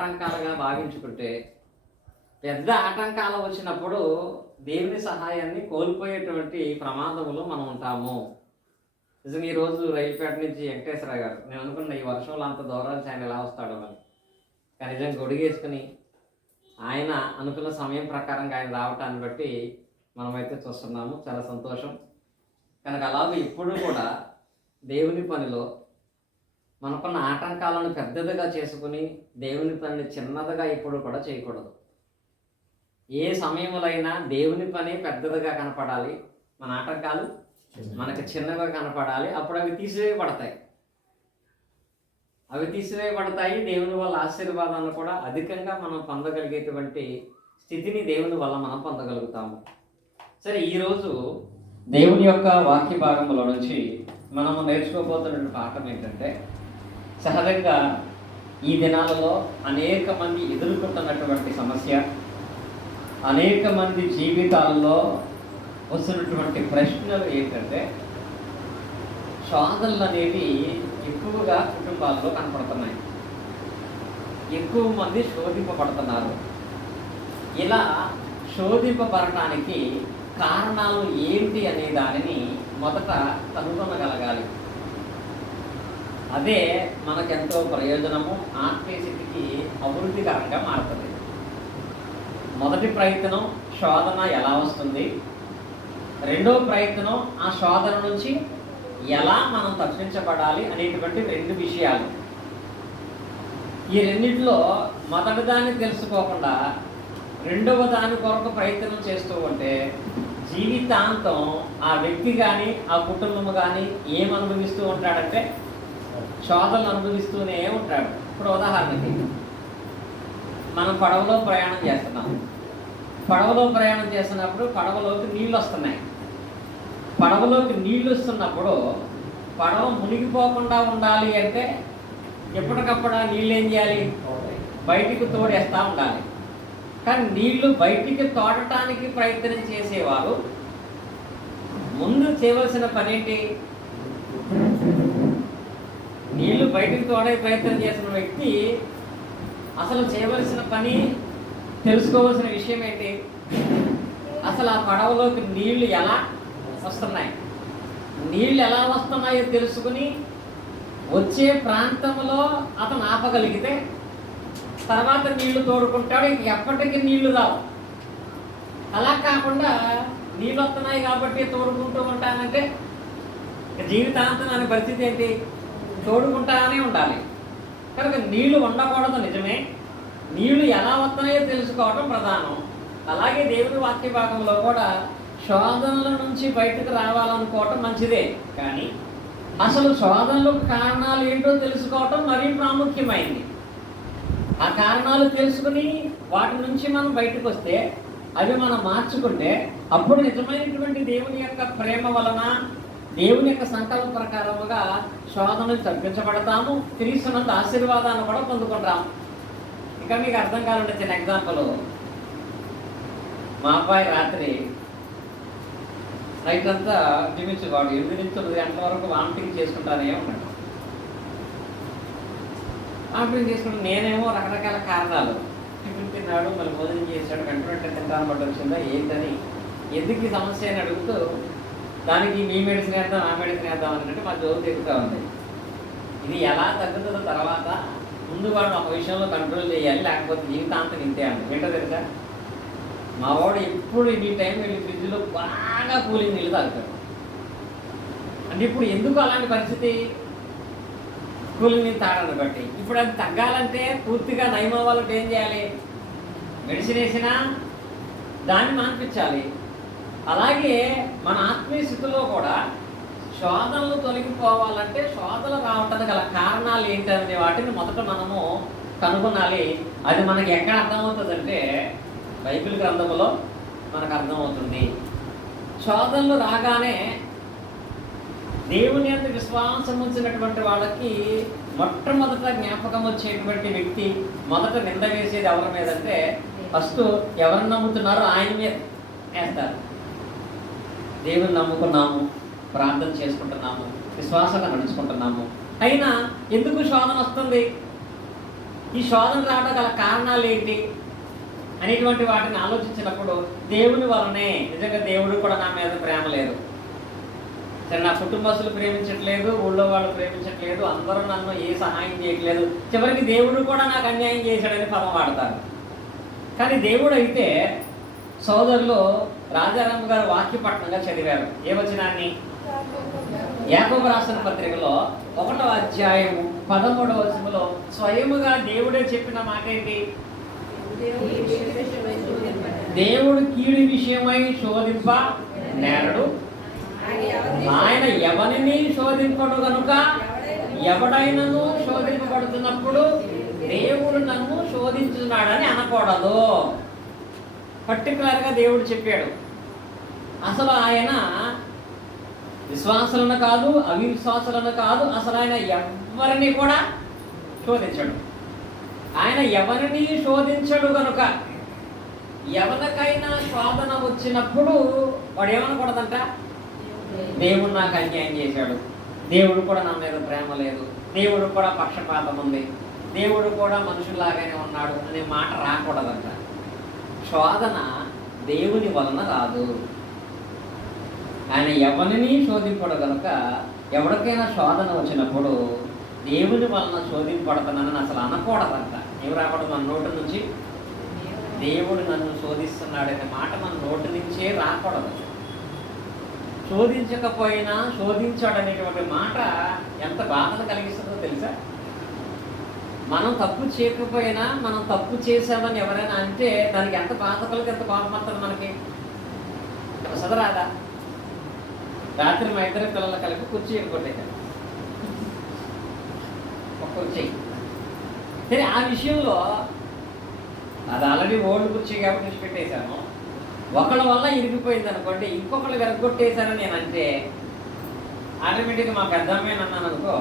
ఆటంకాలుగా భావించుకుంటే పెద్ద ఆటంకాలు వచ్చినప్పుడు దేవుని సహాయాన్ని కోల్పోయేటువంటి ప్రమాదంలో మనం ఉంటాము. నిజంగా ఈరోజు రైలుపేట నుంచి వెంకటేశ్వర గారు, నేను అనుకున్న ఈ వర్షంలో అంత దూరాలు ఆయన ఎలా వస్తాడో అని. కానీ నిజంగా గొడిగేసుకుని ఆయన అనుకున్న సమయం ప్రకారంగా ఆయన రావటాన్ని బట్టి మనమైతే చూస్తున్నాము. చాలా సంతోషం. కనుక అలాగే ఇప్పుడు కూడా దేవుని పనిలో మనకున్న ఆటంకాలను పెద్దదిగా చేసుకుని దేవుని పనిని చిన్నదిగా ఇప్పుడు కూడా చేయకూడదు. ఏ సమయంలోనైనా దేవుని పని పెద్దదిగా కనపడాలి, మన ఆటంకాలు మనకు చిన్నగా కనపడాలి. అప్పుడు అవి తీసివేయబడతాయి. దేవుని వల్ల ఆశీర్వాదాలను కూడా అధికంగా మనం పొందగలిగేటువంటి స్థితిని దేవుని వల్ల మనం పొందగలుగుతాము. సరే, ఈరోజు దేవుని యొక్క వాక్య భాగంలో నుంచి మనము నేర్చుకోబోతున్న పాఠం ఏంటంటే, సహజంగా ఈ దినాలలో అనేక మంది ఎదుర్కొంటున్నటువంటి సమస్య, అనేక మంది జీవితాలలో వస్తున్నటువంటి ప్రశ్నలు ఏంటంటే, శోధనలు అనేవి ఎక్కువగా కుటుంబాల్లో కనపడుతున్నాయి. ఎక్కువ మంది శోధింపబడుతున్నారు. ఇలా శోధింపబడటానికి కారణాలు ఏంటి అనే దానిని మొదట కనుగొనగలగాలి. అదే మనకెంతో ప్రయోజనము, ఆత్మీయ స్థితికి అభివృద్ధికరంగా మారుతుంది. మొదటి ప్రయత్నం శోధన ఎలా వస్తుంది, రెండో ప్రయత్నం ఆ శోధన నుంచి ఎలా మనం తప్పించబడాలి అనేటువంటి రెండు విషయాలు. ఈ రెండిట్లో మొదటి దాన్ని తెలుసుకోకుండా రెండవ దాని కొరకు ప్రయత్నం చేస్తూ ఉంటే జీవితాంతం ఆ వ్యక్తి కానీ ఆ కుటుంబం కానీ ఏమనుభవిస్తూ ఉంటాడంటే శోధనలు అనుభవిస్తూనే ఉంటాడు. ఇప్పుడు ఉదాహరణకి మనం పడవలో ప్రయాణం చేస్తున్నాం. పడవలో ప్రయాణం చేస్తున్నప్పుడు పడవలోకి నీళ్ళు వస్తున్నాయి. పడవలోకి నీళ్ళు వస్తున్నప్పుడు పడవ మునిగిపోకుండా ఉండాలి అంటే ఎప్పటికప్పుడు ఆ నీళ్ళు ఏం చేయాలి? బయటికి తోడేస్తూ ఉండాలి. కానీ నీళ్లు బయటికి తోడటానికి ప్రయత్నం చేసేవారు ముందు చేయవలసిన పని ఏంటి? నీళ్లు బయటికి తోడే ప్రయత్నం చేసిన వ్యక్తి అసలు చేయవలసిన పని, తెలుసుకోవాల్సిన విషయం ఏంటి? అసలు ఆ పడవలోకి నీళ్లు ఎలా వస్తున్నాయి, నీళ్ళు ఎలా వస్తున్నాయో తెలుసుకుని వచ్చే ప్రాంతంలో అతను ఆపగలిగితే తర్వాత నీళ్లు తోడుకుంటాడు. ఇంక ఎప్పటికీ నీళ్లు రావు. అలా కాకుండా నీళ్ళు వస్తున్నాయి కాబట్టి తోడుకుంటూ ఉంటానంటే జీవితాంతం అనే పరిస్థితి ఏంటి? తోడుకుంటానే ఉండాలి. కనుక నీళ్లు ఉండకూడదు నిజమే, నీళ్లు ఎలా వస్తున్నాయో తెలుసుకోవడం ప్రధానం. అలాగే దేవుని వాక్య భాగంలో కూడా శోధనల నుంచి బయటకు రావాలనుకోవటం మంచిదే, కానీ అసలు శోధనలకు కారణాలు ఏంటో తెలుసుకోవటం మరీ ప్రాముఖ్యమైంది. ఆ కారణాలు తెలుసుకుని వాటి నుంచి మనం బయటకు వస్తే, అవి మనం మార్చుకుంటే అప్పుడు నిజమైనటువంటి దేవుని యొక్క ప్రేమ వలన, దేవుని యొక్క సంకల్ప ప్రకారముగా శోధనలు తప్పించబడతాము, క్రీస్తునంత ఆశీర్వాదాన్ని కూడా పొందుకుంటాము. ఇంకా మీకు అర్థం కావాలంటే చిన్న ఎగ్జాంపుల్, మా అబ్బాయి రాత్రి నైట్ అంతా జీవించేవాడు 8 నుంచి 9 గంటల వరకు వామిటింగ్ చేసుకుంటానే ఉన్నాడు. వామిటింగ్ చేసుకుంటే నేనేమో రకరకాల కారణాలు, టిఫిన్ తిన్నాడు, మళ్ళీ భోజనం చేశాడు, వెంట తింటాను బట్టి వచ్చిందా ఏంటని, ఎందుకు ఈ సమస్య అని అడుగుతూ దానికి మీ మెడిసిన్ వేద్దాం ఆ మెడిసిన్ వేద్దాం అన్నట్టు మా జోలు తిరుగుతూ ఉంది. ఇది ఎలా తగ్గుతుందో తర్వాత ముందు వాడు ఒక విషయంలో కంట్రోల్ చేయాలి, లేకపోతే జీవితాంతం ఇంతే అండి. ఏంటో తెలుసా, మా వాడు ఎప్పుడు ఈ టైం వెళ్ళి ఫ్రిడ్జ్లో బాగా కూలింగ్ నీళ్ళు తాగుతాడు. అంటే ఇప్పుడు ఎందుకు అలాంటి పరిస్థితి? కూలింగ్ నీళ్ళు తాగడాన్ని బట్టి. ఇప్పుడు అది తగ్గాలంటే, పూర్తిగా నయం అవ్వాలంటే ఏం చేయాలి? మెడిసిన్ వేసినా దాన్ని మాన్పించాలి. అలాగే మన ఆత్మీయ స్థితిలో కూడా శోధనలు తొలగిపోవాలంటే శోధనలు రావటానికి గల కారణాలు ఏంటనే వాటిని మొదట మనము కనుగొనాలి. అది మనకి ఎక్కడ అర్థమవుతుందంటే బైబిల్ గ్రంథంలో మనకు అర్థమవుతుంది. శోధనలు రాగానే దేవుని యందు విశ్వాసం ఉంచినటువంటి వాళ్ళకి మొట్టమొదట జ్ఞాపకం వచ్చేటువంటి వ్యక్తి, మొదట నింద వేసేది ఎవరి మీద అంటే ఫస్ట్ ఎవరిని నమ్ముతున్నారో ఆయన మీద వేస్తారు. దేవుని నమ్ముకున్నాము, ప్రార్థన చేసుకుంటున్నాము, విశ్వాసంగా నడుచుకుంటున్నాము, అయినా ఎందుకు శోధన వస్తుంది? ఈ శోధన రావడం గల కారణాలు ఏంటి అనేటువంటి వాటిని ఆలోచించినప్పుడు దేవుని వలనే నిజంగా దేవుడు కూడా నా మీద ప్రేమ లేదు, సరే నా కుటుంబస్తులు ప్రేమించట్లేదు, ఊళ్ళో వాళ్ళు ప్రేమించట్లేదు, అందరూ నన్ను ఏ సహాయం చేయట్లేదు, చివరికి దేవుడు కూడా నాకు అన్యాయం చేశాడని పదం వాడతారు. కానీ దేవుడు అయితే సోదరులు రాజారాం గారు వాక్యపట్నంగా చదివారు. ఏ వచనాన్ని? యాకోబు రాసిన పత్రికలో 1వ అధ్యాయము 13వ వచనంలో స్వయముగా దేవుడే చెప్పిన మాట ఏంటి? దేవుడు కీడు విషయమై శోధింప నేరడు, ఆయన ఎవరిని శోధింపడు గనుక ఎవడైనను శోధింపబడుతున్నప్పుడు దేవుడు నన్ను శోధించున్నాడని అనకూడదు. పర్టికులర్గా దేవుడు చెప్పాడు. అసలు ఆయన విశ్వాసులను కాదు, అవిశ్వాసులను కాదు, అసలు ఆయన ఎవరిని కూడా శోధించడు. ఆయన ఎవరిని శోధించడు కనుక ఎవరికైనా శోధన వచ్చినప్పుడు వాడు ఏమనకూడదంట? దేవుడు నాకు అన్యాయం చేశాడు, దేవుడు కూడా నా మీద ప్రేమ లేదు, దేవుడు కూడా పక్షపాతం ఉంది, దేవుడు కూడా మనుషుల్లాగానే ఉన్నాడు అనే మాట రాకూడదంట. శోధన దేవుని వలన రాదు. ఆయన ఎవరిని శోధింపడు కనుక ఎవరికైనా శోధన వచ్చినప్పుడు దేవుని వలన శోధింపడుతున్నానని అసలు అనకూడదంట. ఏమి రాకూడదు మన నోటి నుంచి? దేవుడు నన్ను శోధిస్తున్నాడనే మాట మన నోటి నుంచే రాకూడదు. శోధించకపోయినా శోధించాడనేటువంటి మాట ఎంత బాధను కలిగిస్తుందో తెలుసా? మనం తప్పు చేయకపోయినా మనం తప్పు చేసామని ఎవరైనా అంటే దానికి ఎంత బాధ కలిగి ఎంత కోపం వస్తుంది మనకి. సదరాదా రాత్రి మా ఇద్దరు పిల్లల కలిపి కుర్చీ ఎక్కొట్టేశాను, ఒక కుర్చీ. సరే ఆ విషయంలో అది ఆల్రెడీ ఓల్డ్ కుర్చీ కాబట్టి విడిచిపెట్టేశాను. ఒకళ్ళ వల్ల ఇరిగిపోయింది అనుకోండి, ఇంకొకళ్ళు వెరగొట్టేశారని నేను అంటే ఆటోమేటిక్గా మా పెద్ద అమ్మాయిని అన్నాను అనుకో,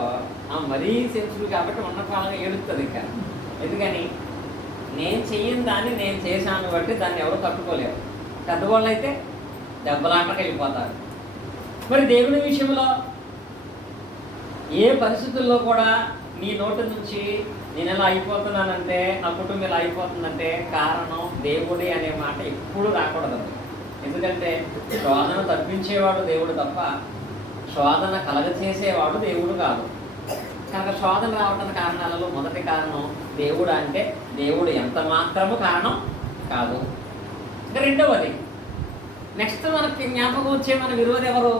మరీ సెన్సిటివ్ కాబట్టి ఉన్న కాలంగా ఏడుస్తుంది. ఇంకా ఎందుకని? నేను చెయ్యని దాన్ని నేను చేశాను బట్టి దాన్ని ఎవరు తట్టుకోలేరు. పెద్దవాళ్ళు అయితే దెబ్బలాటకి వెళ్ళిపోతారు. మరి దేవుని విషయంలో ఏ పరిస్థితుల్లో కూడా నీ నోటి నుంచి నేను ఎలా అయిపోతున్నానంటే, నా కుటుంబం ఎలా అయిపోతుందంటే కారణం దేవుడే అనే మాట ఎప్పుడు రాకూడదు. ఎందుకంటే శోధన తప్పించేవాడు దేవుడు తప్ప శోధన కలగచేసేవాడు దేవుడు కాదు. కనుక శోధన రావడానికి కారణాలలో మొదటి కారణం దేవుడు అంటే దేవుడు ఎంత మాత్రము కారణం కాదు. ఇంకా రెండవది, నెక్స్ట్ మనకి జ్ఞాపకం వచ్చే మన విరోధి ఎవరు?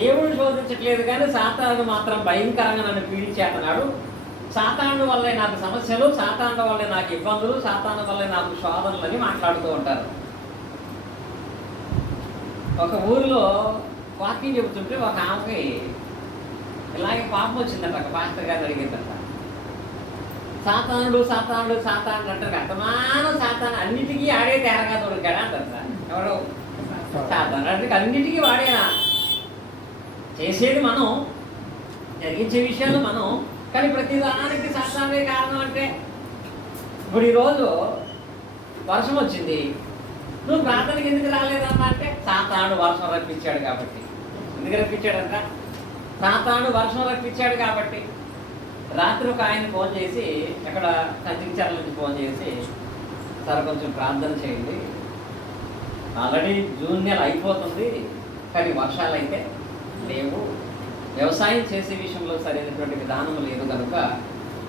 దేవుడు శోధించట్లేదు కానీ సాతాను మాత్రం భయంకరంగా నన్ను పీడించేస్తున్నాడు, సాతాను వల్లే నాకు సమస్యలు, సాతాను వల్లే నాకు ఇబ్బందులు, సాతాను వల్లే నాకు శోధనలు అని మాట్లాడుతూ ఉంటారు. ఒక ఊరిలో వాకింగ్ చెబుతుంటే ఒక ఆమెకి ఇలాగే పాపం వచ్చిందట. ఒక పాస్టర్ గారిని అడిగిందట, సాతానుడు సాతానుడు సాతానుడు అంటారు, అర్థమానం సాతాను అన్నిటికీ ఆడే తేరగా దొరికాడా అంటారు. ఎవరు? సాతాను అంటే అన్నిటికీ వాడేనా? చేసేది మనం, జరిగించే విషయాలు మనం, కానీ ప్రతిదానికి సాతానుడే కారణం అంటే. ఇప్పుడు ఈరోజు వర్షం వచ్చింది, నువ్వు ప్రార్థనకి ఎందుకు రాలేదమ్మా అంటే సాతానుడు వర్షం రప్పించాడు కాబట్టి. ఎందుకు రప్పించాడంట? సాతానుడు వర్షం రప్పించాడు కాబట్టి. రాత్రి ఒక ఆయన ఫోన్ చేసి, ఎక్కడ కంచిచర్ల నుంచి ఫోన్ చేసి, సార్ కొంచెం ప్రార్థన చేయండి, ఆల్రెడీ జూన్ నెల అయిపోతుంది కానీ వర్షాలు అయితే లేవు, వ్యవసాయం చేసే విషయంలో సరైనటువంటి విధానం లేదు కనుక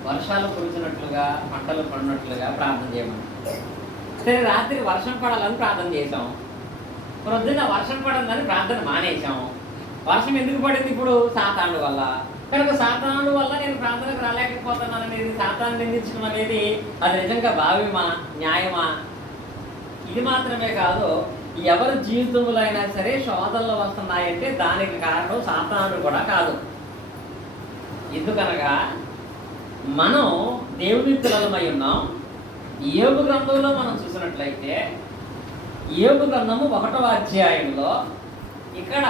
వర్షాలు కురిచినట్లుగా పంటలు పడినట్లుగా ప్రార్థన చేయమని. సరే రాత్రి వర్షం పడాలని ప్రార్థన చేసాం, ప్రొద్దున వర్షం పడిందని ప్రార్థన మానేసాం. వర్షం ఎందుకు పడింది? ఇప్పుడు సాతానుడు వల్ల. కనుక సాతానుడు వల్ల నేను ప్రార్థనకు రాలేకపోతున్నాను అనేది, సాతాను నిందించడం అనేది అది నిజంగా భావ్యమా, న్యాయమా? ఇది మాత్రమే కాదు, ఎవరి జీవితంలో అయినా సరే శోధనలు వస్తున్నాయంటే దానికి కారణం సాతానుడు కూడా కాదు. ఎందుకనగా మనం దేవుని పిల్లలమై ఉన్నాం. యోబు గ్రంథంలో మనం చూసినట్లయితే యోబు గ్రంథము 1వ అధ్యాయంలో ఇక్కడ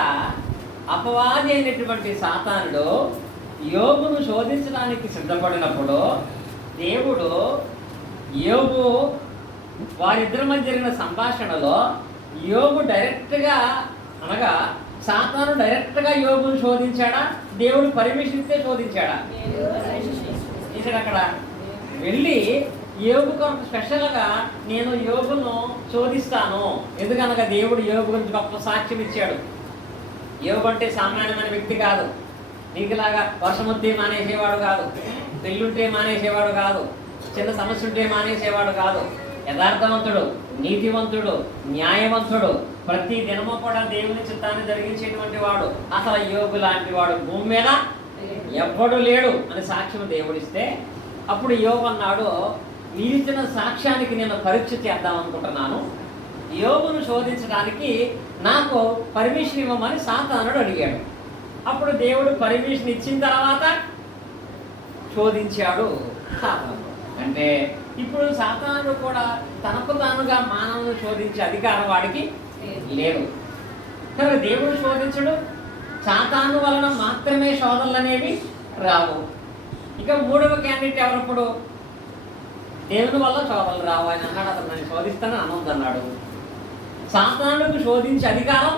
అపవాది అయినటువంటి సాతానుడు యోబును శోధించడానికి సిద్ధపడినప్పుడు దేవుడు యోబు వారిద్దరి మధ్య జరిగిన సంభాషణలో యోబు డైరెక్ట్గా, అనగా సాతాను డైరెక్ట్గా యోబును శోధించాడా? దేవుడు పర్మిషన్ ఇస్తే శోధించాడా? ఇక్కడ వెళ్ళి యోబు కొరకు స్పెషల్గా నేను యోబును శోధిస్తాను. ఎందుకనగా దేవుడు యోబు గురించి గొప్ప సాక్ష్యం ఇచ్చాడు. యోబు అంటే సామాన్యమైన వ్యక్తి కాదు. నీకులాగా వర్షం వస్తే మానేసేవాడు కాదు, పెళ్ళుంటే మానేసేవాడు కాదు, చిన్న సమస్య ఉంటే మానేసేవాడు కాదు. యథార్థవంతుడు, నీతివంతుడు, న్యాయవంతుడు, ప్రతి దినము కూడా దేవుని చిత్తాన్ని జరిగించేటువంటి వాడు. అసలు యోబు లాంటి వాడు భూమి మీద ఎవ్వడు లేడు అని సాక్ష్యం దేవుడిస్తే, అప్పుడు యోబు అన్నాడు, మీరిచ్చిన సాక్ష్యానికి నేను పరీక్ష చేద్దాం అనుకుంటున్నాను. యోబును శోధించడానికి నాకు పర్మిషన్ ఇవ్వమని సాతానుడు అడిగాడు. అప్పుడు దేవుడు పర్మిషన్ ఇచ్చిన తర్వాత శోధించాడు సాతానుడు. అంటే ఇప్పుడు సాతానుడు కూడా తనకు తానుగా మానవుని శోధించే అధికారం వాడికి లేదు. కానీ దేవుడు శోధించడు. సాతాను వలన మాత్రమే శోధనలు అనేవి రావు. ఇక మూడవ క్యాండిడేట్ ఎవరప్పుడు దేవుని వల్ల శోధనలు రావు. ఆయన అన్నాడు, అతను నన్ను శోధిస్తానని అనొద్దన్నాడు. సాతానుడికి శోధించే అధికారం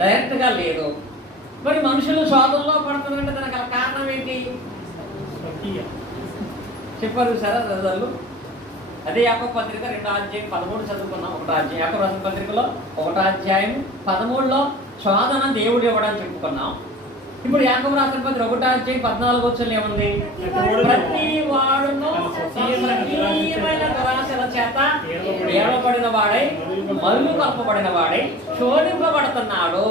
డైరెక్ట్గా లేదు. మరి మనుషులు శోధనలో పడుతుందంటే దానికి కారణం ఏంటి చెప్పారు సార్ రజలు? అదే యాకోబు పత్రిక 2వ అధ్యాయం 13 చదువుకున్నాం. 1వ అధ్యాయం యాకోబు రాసిన పత్రికలో 1వ అధ్యాయం 13లో శోధన దేవుడు ఇవ్వడానికి చెప్పుకున్నాం. ఇప్పుడు యాకోబు రాసిన పత్రిక 1వ అధ్యాయం 14 వచ్చి ఏముంది? ప్రతి వాడును సజీవమైన దురాశల చేత ఏడబడిన వాడై మరుగు కప్పబడిన వాడై శోధింపబడుతున్నాడు.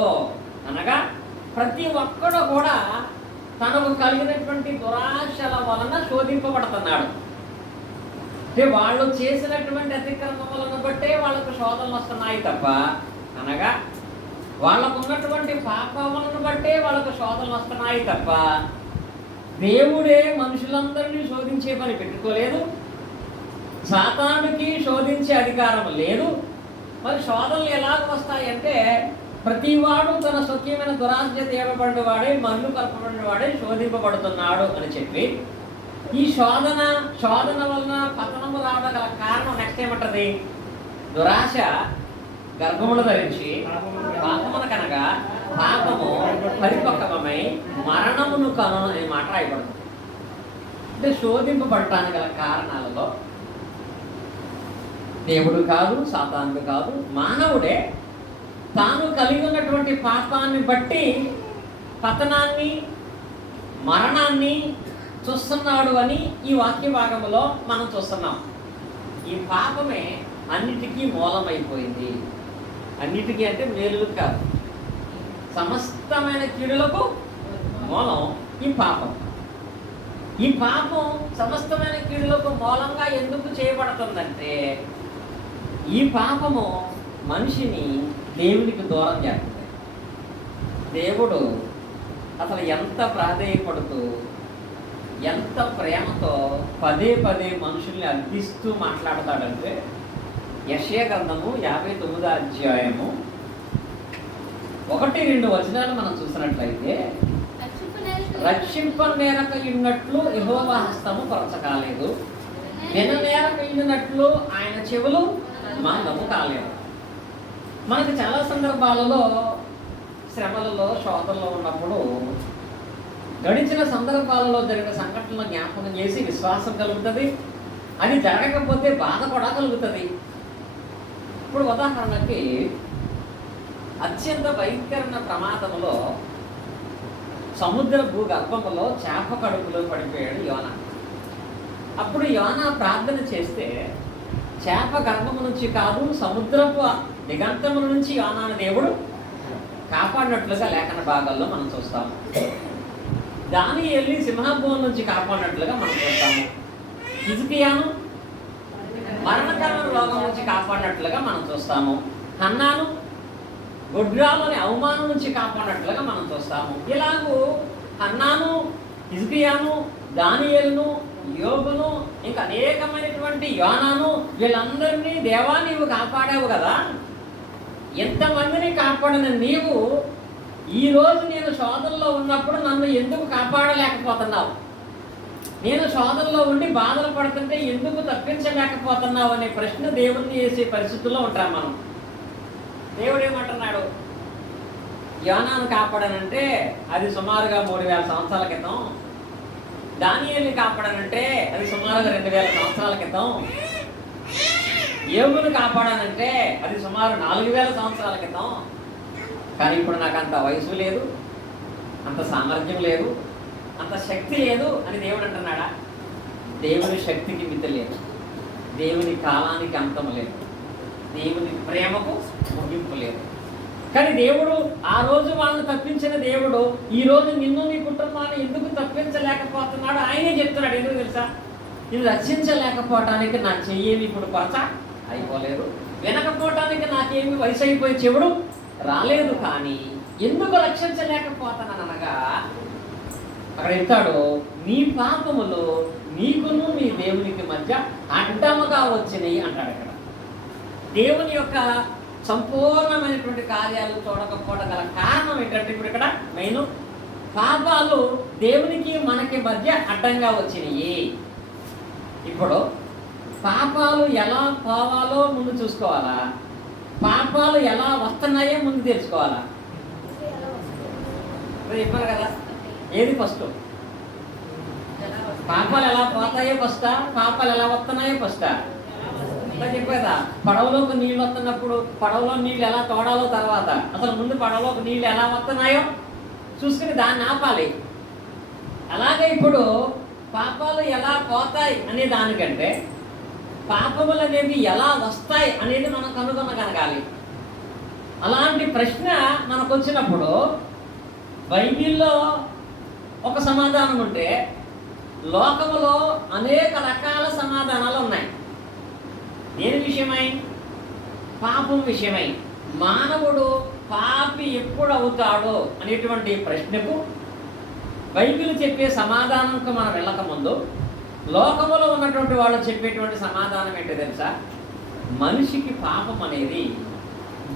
అనగా ప్రతి ఒక్కడు కూడా తనకు కలిగినటువంటి దురాశల వలన శోధింపబడుతున్నాడు. అంటే వాళ్ళు చేసినటువంటి అతిక్రమములను బట్టే వాళ్ళకు శోధనలు వస్తున్నాయి తప్ప, అనగా వాళ్ళకు ఉన్నటువంటి పాపములను బట్టే వాళ్ళకు శోధనలు వస్తున్నాయి తప్ప, దేవుడే మనుషులందరినీ శోధించే పని పెట్టుకోలేదు. సాతానుడికి శోధించే అధికారం లేదు. మరి శోధనలు ఎలాగ వస్తాయంటే, ప్రతివాడు తన స్వకీయమైన దురాశ చేత ఏడబడిన వాడే మన్ను కలపబడిన వాడే శోధింపబడుతున్నాడు అని చెప్పి, ఈ శోధన వలన పతనము రావడం గల కారణం నెక్స్ట్ ఏమంటది? దురాశ గర్భమును ధరించి పాపమును కనగా పాపము పరిపక్వమై మరణమును కను అనే మాట రాయబడుతుంది. అంటే శోధింపబడటానికి గల కారణాలలో దేవుడు కాదు, సాతానుడు కాదు, మానవుడే తాను కలిగి ఉన్నటువంటి పాపాన్ని బట్టి పతనాన్ని, మరణాన్ని చూస్తున్నాడు అని ఈ వాక్య భాగంలో మనం చూస్తున్నాం. ఈ పాపమే అన్నిటికీ మూలమైపోయింది. అన్నిటికీ అంటే మేలులకు కాదు, సమస్తమైన కీడులకు మూలం ఈ పాపం. ఈ పాపం సమస్తమైన కీడులకు మూలంగా ఎందుకు చేయబడుతుందంటే, ఈ పాపము మనిషిని దేవునికి దూరం చేస్తుంది. దేవుడు అసలు ఎంత ప్రాధేయపడుతూ, ఎంత ప్రేమతో పదే పదే మనుషుల్ని అర్థిస్తూ మాట్లాడతాడంటే, యెషయా గ్రంథము 59వ అధ్యాయము 1-2 వచనాలు మనం చూసినట్లయితే, రక్షింపనేరకయున్నట్లు యెహోవా హస్తము పరచకాలేదు, విననేరకయున్నట్లు ఆయన చెవులు మందము కాలేదు. మనకు చాలా సందర్భాలలో శ్రమలలో, శోధనలో ఉన్నప్పుడు గడిచిన సందర్భాలలో జరిగిన సంఘటనలు జ్ఞాపకం చేసి విశ్వాసం కలుగుతుంది. అది జరగకపోతే బాధ కూడా కలుగుతుంది. ఇప్పుడు ఉదాహరణకి అత్యంత భయంకరమైన ప్రమాదంలో సముద్ర భూగర్భంలో చేప కడుపులో పడిపోయాడు యోనా. అప్పుడు యోనా ప్రార్థన చేస్తే చేప గర్భము నుంచి కాదు, సముద్రపు దిగంతముల నుంచి యోనాను దేవుడు కాపాడినట్లుగా లేఖన భాగాల్లో మనం చూస్తాము. దానియేలుని సింహభూమి నుంచి కాపాడినట్లుగా మనం చూస్తాము. హిజ్కియాను మరణకరమైన రోగం నుంచి కాపాడినట్లుగా మనం చూస్తాము. హన్నాను గొడ్రాలోని అవమానం నుంచి కాపాడినట్లుగా మనం చూస్తాము. ఇలాగూ హన్నాను, హిజ్కియాను, దానియేలును, యోబును, ఇంకా అనేకమైనటువంటి యోనాను, వీళ్ళందరినీ దేవా నీవు కాపాడావు కదా. ఎంతమందిని కాపాడిన నీవు ఈరోజు నేను శోధనలో ఉన్నప్పుడు నన్ను ఎందుకు కాపాడలేకపోతున్నావు? నేను శోధనలో ఉండి బాధలు పడుతుంటే ఎందుకు తప్పించలేకపోతున్నావు అనే ప్రశ్న దేవుణ్ణి వేసే పరిస్థితుల్లో ఉంటాం మనం. దేవుడు ఏమంటున్నాడు? యోనాను కాపాడనంటే అది సుమారుగా 3000 సంవత్సరాల క్రితం దానియేలుని కాపాడానంటే అది సుమారుగా 2000 సంవత్సరాల క్రితం. యోబుని కాపాడానంటే అది సుమారు 4000 సంవత్సరాల క్రితం. కానీ ఇప్పుడు నాకు అంత వయసు లేదు, అంత సామర్థ్యం లేదు, అంత శక్తి లేదు అని దేవుడు అంటున్నాడా? దేవుని శక్తికి మితి లేదు, దేవుని కాలానికి అంతం లేదు, దేవుని ప్రేమకు ముగింపు లేదు. కానీ దేవుడు ఆ రోజు వాళ్ళని తప్పించిన దేవుడు ఈ రోజు నిన్ను నీ కుటుంబాన్ని ఎందుకు తప్పించలేకపోతున్నాడు ఆయనే చెప్తున్నాడు. ఎందుకు తెలుసా? నేను రక్షించలేకపోవటానికి నా చెయ్యేమి ఇప్పుడు కొరత అయిపోలేదు, వినకపోవటానికి నాకేమి వయసు అయిపోయి చెవుడు రాలేదు, కానీ ఎందుకు రక్షించలేకపోతాననగా అక్కడ చెప్తాడు, నీ పాపములు నీకును నీ దేవునికి మధ్య అడ్డముగా వచ్చినాయి అంటాడు. అక్కడ దేవుని యొక్క సంపూర్ణమైనటువంటి కార్యాలు చూడకపోవడం గల కారణం ఏంటంటే ఇప్పుడు ఇక్కడ మెయిన్ పాపాలు దేవునికి మనకి మధ్య అడ్డంగా వచ్చినాయి. ఇప్పుడు పాపాలు ఎలా పోవాలో ముందు చూసుకోవాలా, పాపాలు ఎలా వస్తున్నాయో ముందు తెలుసుకోవాలా? చెప్పారు కదా, ఏది ఫస్ట్? పాపాలు ఎలా పోతాయో ఫస్టా, పాపాలు ఎలా వస్తున్నాయో ఫస్టా? చెప్పేదా, పడవలోకి నీళ్ళు వస్తున్నప్పుడు పడవలో నీళ్ళు ఎలా తోడాలో తర్వాత, అసలు ముందు పడవలోకి నీళ్ళు ఎలా వస్తున్నాయో చూసుకుని దాన్ని ఆపాలి. అలాగే ఇప్పుడు పాపాలు ఎలా పోతాయి అనే దానికంటే పాపములు అనేవి ఎలా వస్తాయి అనేది మనం కనుగొనగలగాలి. అలాంటి ప్రశ్న మనకు వచ్చినప్పుడు బైబిల్లో ఒక సమాధానం ఉంటే లోకములో అనేక రకాల సమాధానాలు ఉన్నాయి. దేని విషయమై? పాపం విషయమై. మానవుడు పాపి ఎప్పుడు అవుతాడో అనేటువంటి ప్రశ్నకు బైబిల్ చెప్పే సమాధానంకు మనం వెళ్ళకముందు లోకములో ఉన్నటువంటి వాళ్ళు చెప్పేటువంటి సమాధానం ఏంటో తెలుసా? మనిషికి పాపం అనేది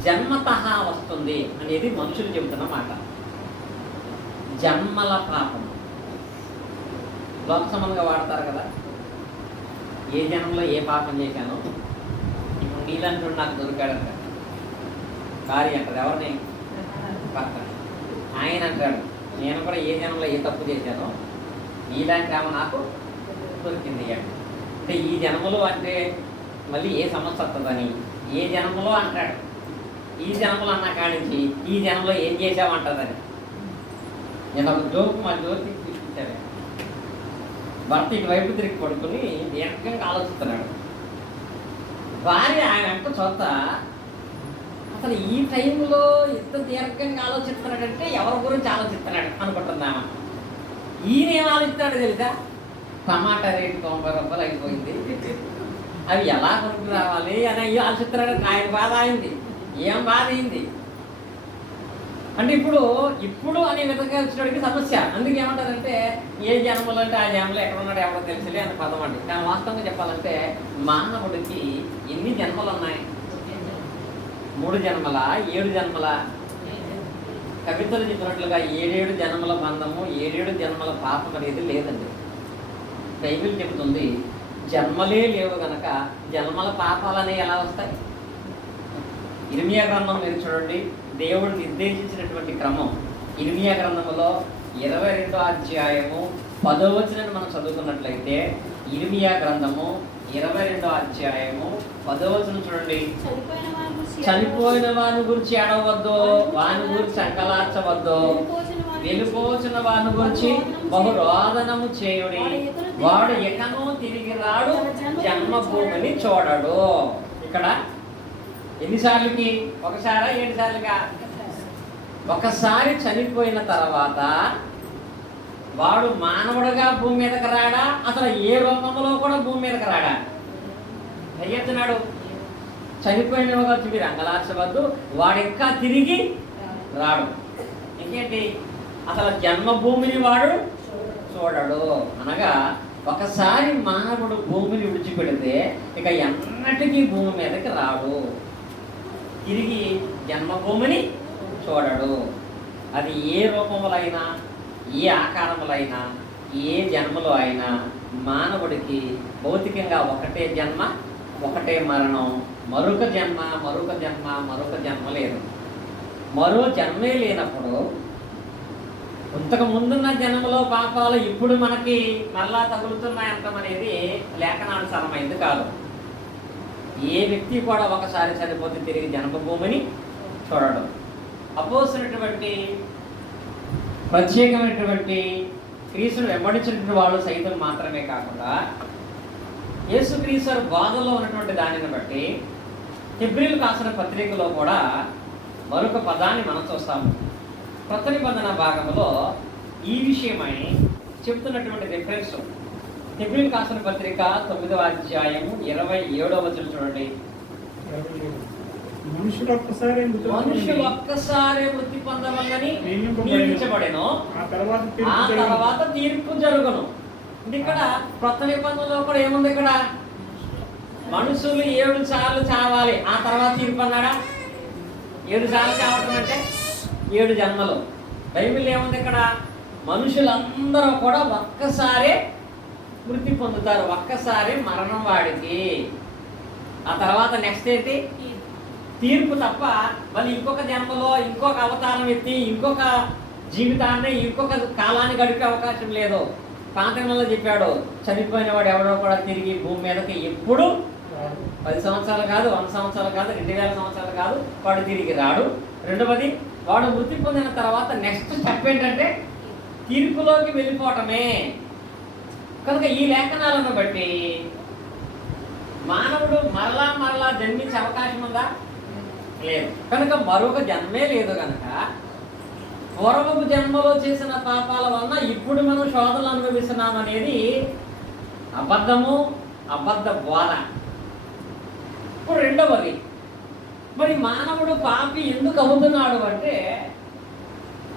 జన్మతః వస్తుంది అనేది మనుషులు చెబుతున్న మాట. జన్మల పాపం లోక సమంగా వాడతారు కదా, ఏ జన్మలో ఏ పాపం చేశాను, ఇప్పుడు నీళ్ళంటూ నాకు దొరికాడంట, భార్య అంటారు, ఎవరిని? భర్త. ఆయన అంటాడు, నేను కూడా ఏ జన్మలో ఏ తప్పు చేశానో నీలాంటి ఆమె నాకు దొరికింది అంటే ఈ జన్మలో అంటే మళ్ళీ ఏ సమస్య వస్తుందని ఏ జన్మలో అంటాడు. ఈ జన్మలో అన్న కాడించి ఈ జన్మలో ఏం చేసామంటుందని. నేను ఒక జోకు మా జ్యోతి తీసుకొచ్చాను. భర్త ఇటువైపు తిరిగి పడుకుని దీర్ఘంగా ఆలోచిస్తున్నాడు. భార్య ఆయన వెంట చోత అసలు ఈ టైంలో ఇంత దీర్ఘంగా ఆలోచిస్తున్నాడంటే ఎవరి గురించి ఆలోచిస్తున్నాడు అనుకుంటున్నామా? ఈయన ఏం ఆలోచిస్తున్నాడు తెలుసా? టమాటా రేటు 90 రూపాయలు అయిపోయింది, అవి ఎలా కొనుక్కు రావాలి అని ఆలోచిస్తున్నాడు. ఆయన బాధ అయింది, ఏం బాధ అయింది అంటే ఇప్పుడు అనే విధంగా వచ్చినడికి సమస్య. అందుకే ఏమంటారంటే ఏ జన్మలు అంటే ఆ జన్మలో ఎక్కడ ఉన్నాడు ఎవరో తెలుసులే అని పదం అండి. కానీ వాస్తవంగా చెప్పాలంటే మానవుడికి ఎన్ని జన్మలు ఉన్నాయి? 3 జన్మల 7 జన్మల? కవితలు చెప్పినట్లుగా 7 జన్మల బంధము 7 జన్మల పాపం అనేది లేదండి. బైబిల్ చెబుతుంది జన్మలే లేవు గనక జన్మల పాపాలనే ఎలా వస్తాయి? ఇర్మియా గ్రంథం మీరు చూడండి, దేవుడు నిర్దేశించినటువంటి క్రమం. ఇర్మియా గ్రంథంలో 22వ అధ్యాయము 10వ వచనాన్ని మనం చదువుకున్నట్లయితే ఇర్మియా గ్రంథము 22వ అధ్యాయము 10వ వచనం చూడండి. చనిపోయిన వాని గురించి ఏడవద్దు, వాని గురించి అంకలార్చవద్దు, వెళ్ళిపోచిన వాని గురించి బహు రోదనము చేయుడి, వాడు ఎకనో తిరిగి రాడు, జన్మభూమిని చూడడు. ఇక్కడ ఎన్నిసార్లకి? ఒకసారా 7 సార్లుగా? ఒకసారి చనిపోయిన తర్వాత వాడు మానవుడుగా భూమి మీదకి రాడా? అసలు ఏ రూపంలో కూడా భూమి మీదకి రాడా? చెప్తున్నాడు చనిపోయిన గురించి మీరు అంగలార్చవద్దు, వాడు ఇంకా తిరిగి రాడు. ఇంకేంటి? అసలు జన్మభూమిని వాడు చూడడు. అనగా ఒకసారి మానవుడు భూమిని విడిచిపెడితే ఇక ఎన్నటికీ భూమి మీదకి రాడు, తిరిగి జన్మభూమిని చూడడు. అది ఏ రూపములైనా ఏ ఆకారములైనా ఏ జన్మలో అయినా మానవుడికి భౌతికంగా ఒకటే జన్మ, ఒకటే మరణం. మరొక జన్మ మరొక జన్మ మరొక జన్మ లేదు. మరో జన్మే లేనప్పుడు ఇంతకు ముందున్న జన్మలో పాపాలు ఇప్పుడు మనకి మళ్ళా తగులుతున్నాయంటాం అనేది లేఖనానుసారమైంది కాదు. ఏ వ్యక్తి కూడా ఒకసారి చనిపోతే తిరిగి జన్మభూమిని చూడడం. అపోసినటువంటి ప్రత్యేకమైనటువంటి క్రీస్తును వెంబడించినటువంటి వాళ్ళు సైతం మాత్రమే కాకుండా యేసుక్రీస్తు బాధలో ఉన్నటువంటి దానిని బట్టి హెబ్రీయులకు రాసిన పత్రికలో కూడా మరొక పదాన్ని మనం చూస్తాము. కొత్త నిబంధన భాగంలో ఈ విషయమై చెప్తున్నటువంటి రిఫరెన్స్ హెబ్రీయులకు రాసిన పత్రిక 9వ అధ్యాయము 27వ వచనం చూడండి. మనుషులు ఒక్కసారి మృతి పొందవలని నియమించబడెను, ఆ తర్వాత తీర్పు జరుగును. ఇక్కడ కొత్త నిబంధనలో కూడా ఏముంది? ఇక్కడ మనుషులు 7 సార్లు చావాలి, ఆ తర్వాత తీర్పు అన్నాడా? 7 సార్లు చావటం అంటే 7 జన్మలు. బైబిల్ ఏముంది? ఇక్కడ మనుషులందరూ కూడా ఒక్కసారే మృతి పొందుతారు, ఒక్కసారి మరణం వాడికి. ఆ తర్వాత నెక్స్ట్ ఏంటి? తీర్పు తప్ప మళ్ళీ ఇంకొక జన్మలో ఇంకొక అవతారం ఎత్తి ఇంకొక జీవితాన్ని ఇంకొక కాలాన్ని గడిపే అవకాశం లేదు. పాంతకంలో చెప్పాడు, చనిపోయిన వాడు ఎవడో కూడా తిరిగి భూమి మీదకి ఎప్పుడు 10 సంవత్సరాలు కాదు, 100 సంవత్సరాలు కాదు, 2000 సంవత్సరాలు కాదు, వాడు తిరిగి రాడు. రెండవది, వాడు మృతి పొందిన తర్వాత నెక్స్ట్ స్టెప్ ఏంటంటే తీర్పులోకి వెళ్ళిపోవటమే. కనుక ఈ లేఖనాలను బట్టి మానవుడు మరలా జన్మించే అవకాశం ఉందా? లేదు. కనుక మరొక జన్మే లేదు. కనుక పూర్వపు జన్మలో చేసిన పాపాల వలన ఇప్పుడు మనం శోధనలు అనుభవిస్తున్నాం అనేది అబద్ధము, అబద్ధ బోధ. ఇప్పుడు రెండవది, మరి మానవుడు పాపి ఎందుకు అవుతున్నాడు అంటే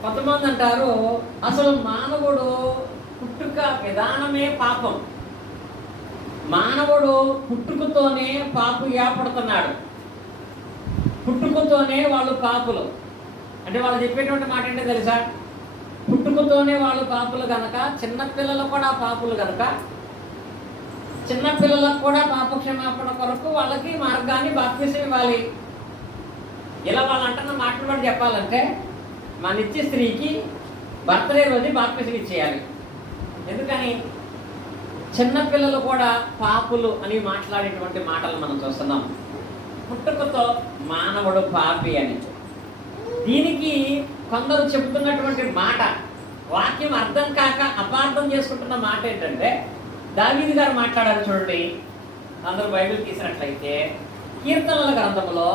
కొంతమంది అంటారు అసలు మానవుడు పుట్టుక విధానమే పాపం. మానవుడు పుట్టుకతోనే పాపు ఏర్పడుతున్నాడు, పుట్టుకతోనే వాళ్ళు పాపులు. అంటే వాళ్ళు చెప్పేటువంటి మాట ఏంటో తెలుసా? పుట్టుకతోనే వాళ్ళు పాపులు కనుక చిన్నపిల్లలు కూడా పాపులు కనుక చిన్నపిల్లలకు కూడా పాపక్షమాపణ కొరకు వాళ్ళకి మార్గాన్ని బాప్తిసం ఇవ్వాలి. ఇలా వాళ్ళు అంటున్న మాటలు కూడా చెప్పాలంటే మన నిత్య స్త్రీకి బర్త్డే రోజు బాప్తిసం ఇచ్చేయాలి. ఎందుకని? చిన్నపిల్లలు కూడా పాపులు అని మాట్లాడేటువంటి మాటలు మనం చూస్తున్నాం. పుట్టుకతో మానవుడు పాపి అని. దీనికి కొందరు చెబుతున్నటువంటి మాట, వాక్యం అర్థం కాక అపార్థం చేసుకుంటున్న మాట ఏంటంటే దావీదు గారు మాట్లాడారు చూడండి. అందరూ బైబిల్ తీసినట్లయితే కీర్తనల గ్రంథంలో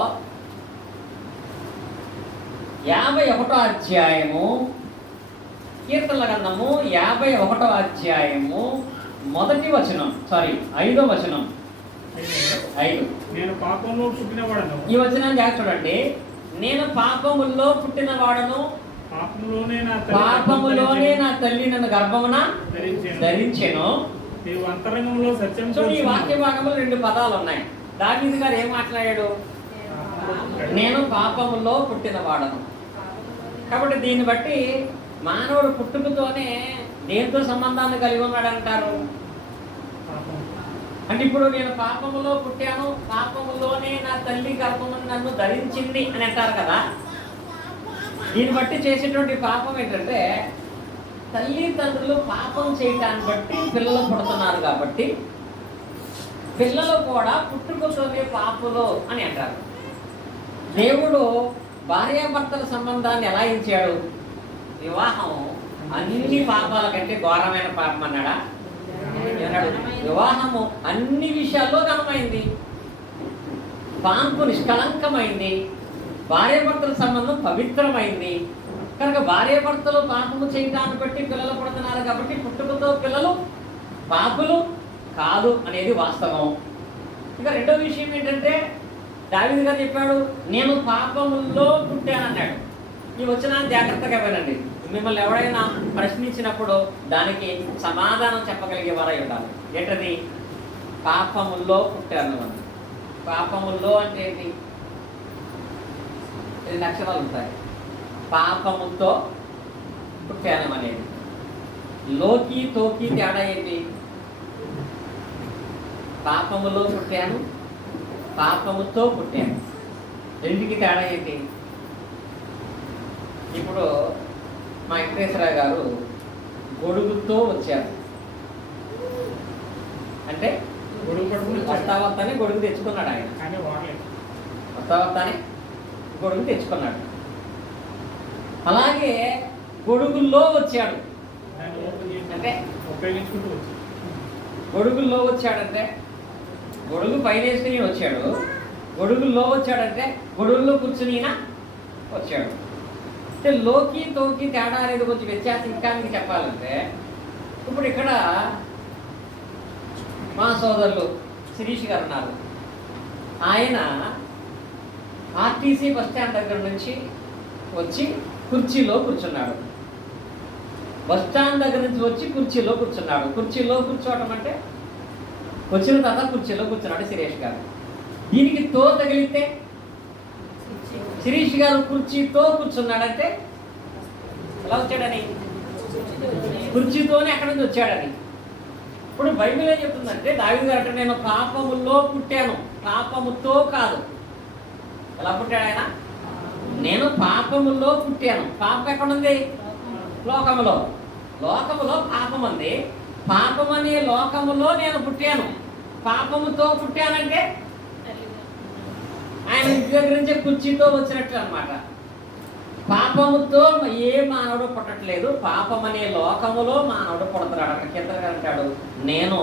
51వ అధ్యాయము, కీర్తనల గ్రంథము 51వ అధ్యాయము 5వ వచనం. నేను పాపంలో పుట్టినవాడను. ఈ వచనాన్ని జాగ్రత్త చూడండి. నేను పాపములో పుట్టినవాడను, పాపములోనే నా తల్లి నన్ను గర్భమున ధరించెను. ఈ వాక్య భాగంలో 2 పదాలు ఉన్నాయి. దావీదు గారు ఏం మాట్లాడాడు? నేను పాపములో పుట్టినవాడను. కాబట్టి దీన్ని బట్టి మానవుడు పుట్టుకతోనే దేంతో సంబంధాన్ని కలిగి ఉన్నాడు అంటారు? అంటే ఇప్పుడు నేను పాపములో పుట్టాను, పాపములోనే నా తల్లి గర్భము నన్ను ధరించింది అని అంటారు కదా. దీన్ని బట్టి చేసేటువంటి పాపం ఏంటంటే తల్లిదండ్రులు పాపం చేయటాన్ని బట్టి పిల్లలు పుడుతున్నారు కాబట్టి పిల్లలు కూడా పుట్టుకతోనే పాపులు అని అంటారు. దేవుడు భార్యాభర్తల సంబంధాన్ని ఎలా ఇచ్చాడు? వివాహం అన్ని పాపాల కంటే ఘోరమైన పాపం అన్నాడా? వివాహము అన్ని విషయాల్లో ఘనమైంది, పాపం నిష్కళంకమైంది, భార్యాభర్తల సంబంధం పవిత్రమైంది. కనుక భార్యాభర్తలు పాపము చేయటాన్ని బట్టి పిల్లలు పుడుతున్నారు కాబట్టి పుట్టుకతో పిల్లలు పాపులు కాదు అనేది వాస్తవం. ఇక రెండో విషయం ఏంటంటే దావీదు గారు చెప్పాడు, నేను పాపముల్లో పుట్టానన్నాడు. ఈ వచనాన్ని జాగ్రత్తగా వినండి. మిమ్మల్ని ఎవరైనా ప్రశ్నించినప్పుడు దానికి సమాధానం చెప్పగలిగేవారై ఉండాలి. ఏంటది? పాపముల్లో పుట్టాను అని. పాపముల్లో అంటే ఏంటి? 2 అక్షరాలు ఉంటాయి. పాపముతో పుట్టాను అనేది. లోకి తోకి తేడా ఏంటి? పాపములో పుట్టాను, పాపముతో పుట్టాను, రెండుకి తేడా ఏంటి? ఇప్పుడు మా వెంకటేశ్వరరావు గారు గొడుగుతో వచ్చారు. అంటే వస్తావస్తానే గొడుగు తెచ్చుకున్నాడు ఆయన. వస్తావస్తానే గొడుగు తెచ్చుకున్నాడు. అలాగే గొడుగుల్లో వచ్చాడు అంటే గొడుగుల్లో వచ్చాడంటే గొడుగు పైన వేసుకుని వచ్చాడు. గొడుగుల్లో వచ్చాడంటే గొడుగుల్లో కూర్చుని వచ్చాడు. అంటే లోకి తోకి తేడా అనేది కొంచెం వ్యత్యాసం ఇంకా మీకు చెప్పాలంటే, ఇప్పుడు ఇక్కడ మా సోదరులు శిరీష్ గారు ఉన్నారు. ఆయన ఆర్టీసీ బస్ స్టాండ్ దగ్గర నుంచి వచ్చి కుర్చీలో కూర్చున్నాడు. బస్ స్టాండ్ దగ్గర నుంచి వచ్చి కుర్చీలో కూర్చున్నాడు. కుర్చీలో కూర్చోవటం అంటే వచ్చిన తర్వాత కుర్చీలో కూర్చున్నాడు శిరీష్ గారు. దీనికి తో తగిలితే శిరీష్ గారు కుర్చీతో కూర్చున్నాడంటే ఎలా వచ్చాడని, కుర్చీతోనే అక్కడి నుంచి వచ్చాడని. ఇప్పుడు బైబిల్ ఏం చెప్తుందంటే, దావీదు గారు అంటే నేను పాపములో పుట్టాను, పాపముతో కాదు. ఎలా పుట్టాడు ఆయన? నేను పాపములో పుట్టాను. పాపం ఎక్కడుంది? లోకములో. లోకములో పాపం ఉంది. పాపం అనే లోకములో నేను పుట్టాను. పాపముతో పుట్టానంటే ఆయన ఇంటి దగ్గర నుంచే కుర్చీతో వచ్చినట్లు అనమాట. పాపముతో ఏ మానవుడు పుట్టట్లేదు, పాపం అనే లోకములో మానవుడు పుడతాడు. అక్కడ కింద అంటాడు, నేను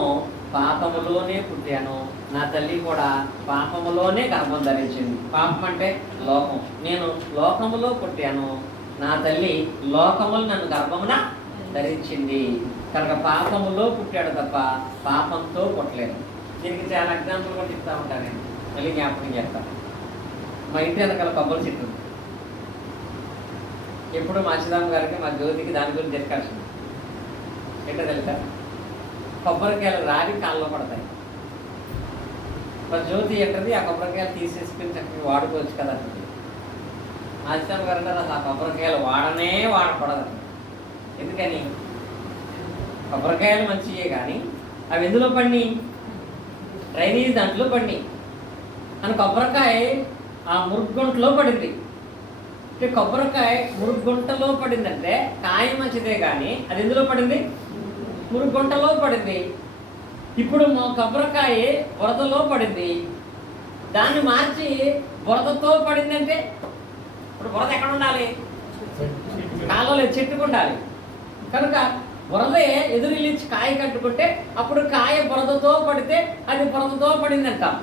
పాపములోనే పుట్టాను, నా తల్లి కూడా పాపములోనే గర్భం ధరించింది. పాపం అంటే లోకం. నేను లోకములో పుట్టాను, నా తల్లి లోకములు నన్ను గర్భమున ధరించింది. కనుక పాపములో పుట్టాడు తప్ప పాపంతో పుట్టలేదు. దీనికి చాలా ఎగ్జాంపుల్ కూడా చెప్తా ఉంటాను నేను, మళ్ళీ జ్ఞాపకం చేస్తాను. మా ఇంటి వెనకాల కొబ్బరి చెట్టు. ఎప్పుడు మా చిదాం గారికి మా జ్యోతికి దాని గురించి డిస్కషన్ ఏంటో తెలుసా? కొబ్బరికాయలు రాగి కాళ్ళలో పడతాయి. మా జ్యోతి ఏంటది, ఆ కొబ్బరికాయలు తీసేసుకుని చక్కగా వాడుకోవచ్చు కదా. మా చిదాం గారు అంటే అసలు ఆ కొబ్బరికాయలు వాడకూడదు. ఎందుకని? కొబ్బరికాయలు మంచియే కానీ అవి ఎందులో పడినాయి? డ్రైనేజ్ దాంట్లో పడినాయి. అని కొబ్బరికాయ ఆ మురుగుంటలో పడింది. అంటే కొబ్బరికాయ మురుగుంటలో పడిందంటే కాయ మంచిదే కానీ అది ఎందులో పడింది? మురుగుంటలో పడింది. ఇప్పుడు మా కొబ్బరికాయ బురదలో పడింది. దాన్ని మార్చి బురదతో పడిందంటే ఇప్పుడు బురద ఎక్కడ ఉండాలి? కాలంలో చెట్టుకు ఉండాలి. కనుక బురదే ఎదురిల్లించి కాయ కట్టుకుంటే అప్పుడు కాయ బురదతో పడితే అది బురదతో పడిందంటాం.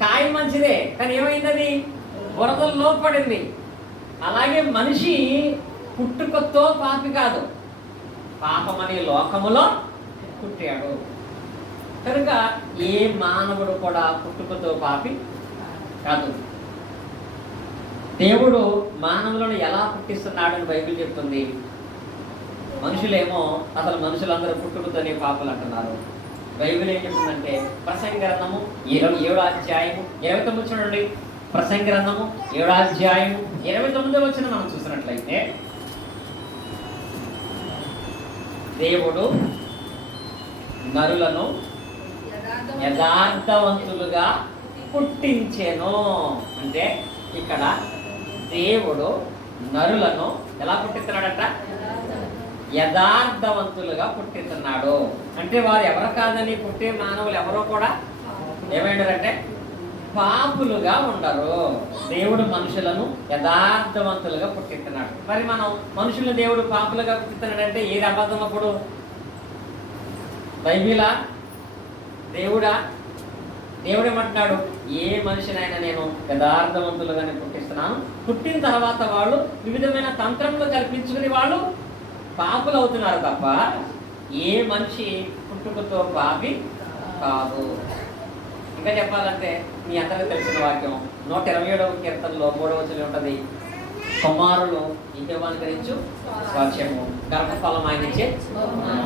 కాయ మంచిదే కానీ ఏమైంది? అది బురదల్లో పడింది. అలాగే మనిషి పుట్టుకతో పాపి కాదు, పాపమనే లోకములో పుట్టాడు. కనుక ఏ మానవుడు కూడా పుట్టుకతో పాపి కాదు. దేవుడు మానవులను ఎలా పుట్టిస్తున్నాడని బైబిల్ చెప్తుంది. మనుషులేమో అసలు మనుషులందరూ పుట్టుకతోనే పాపలు అంటున్నారు. బైబిల్ ఏం చెప్తుందంటే, ప్రసంగి గ్రంథము 7వ అధ్యాయము 29 చూడండి. ప్రసంగి గ్రంథము 7వ అధ్యాయము 29వ వచనం మనం చూసినట్లయితే, దేవుడు నరులను యథార్థవంతులుగా పుట్టించెను. అంటే ఇక్కడ దేవుడు నరులను ఎలా పుట్టిస్తున్నాడట? యథార్థవంతులుగా పుట్టిస్తున్నాడు. అంటే వారు ఎవరు కాదని పుట్టే మానవులు ఎవరో కూడా ఏమైండారంటే పాపులుగా ఉండరు. దేవుడు మనుషులను యథార్థవంతులుగా పుట్టిస్తున్నాడు. మరి మనం మనుషులను దేవుడు పాపులుగా పుట్టిస్తున్నాడంటే ఏది అబద్ధం? అప్పుడు బైబిలా? దేవుడా? దేవుడేమంటున్నాడు? ఏ మనిషినైనా నేను యథార్థవంతులుగానే పుట్టిస్తున్నాను. పుట్టిన తర్వాత వాళ్ళు వివిధమైన తంత్రములు కల్పించుకుని వాళ్ళు పాపులు అవుతున్నారు తప్ప ఏ మనిషి పుట్టుకతో పాపి కాదు. ఇంకా చెప్పాలంటే మీ అందరికీ తెలిసిన వాక్యం 127వ కీర్తనలో 3వ వచనం ఉంటుంది, కుమారులు ఇంకేమనుకరించు స్వాస్యము, గర్భఫలం ఆయన ఇచ్చే.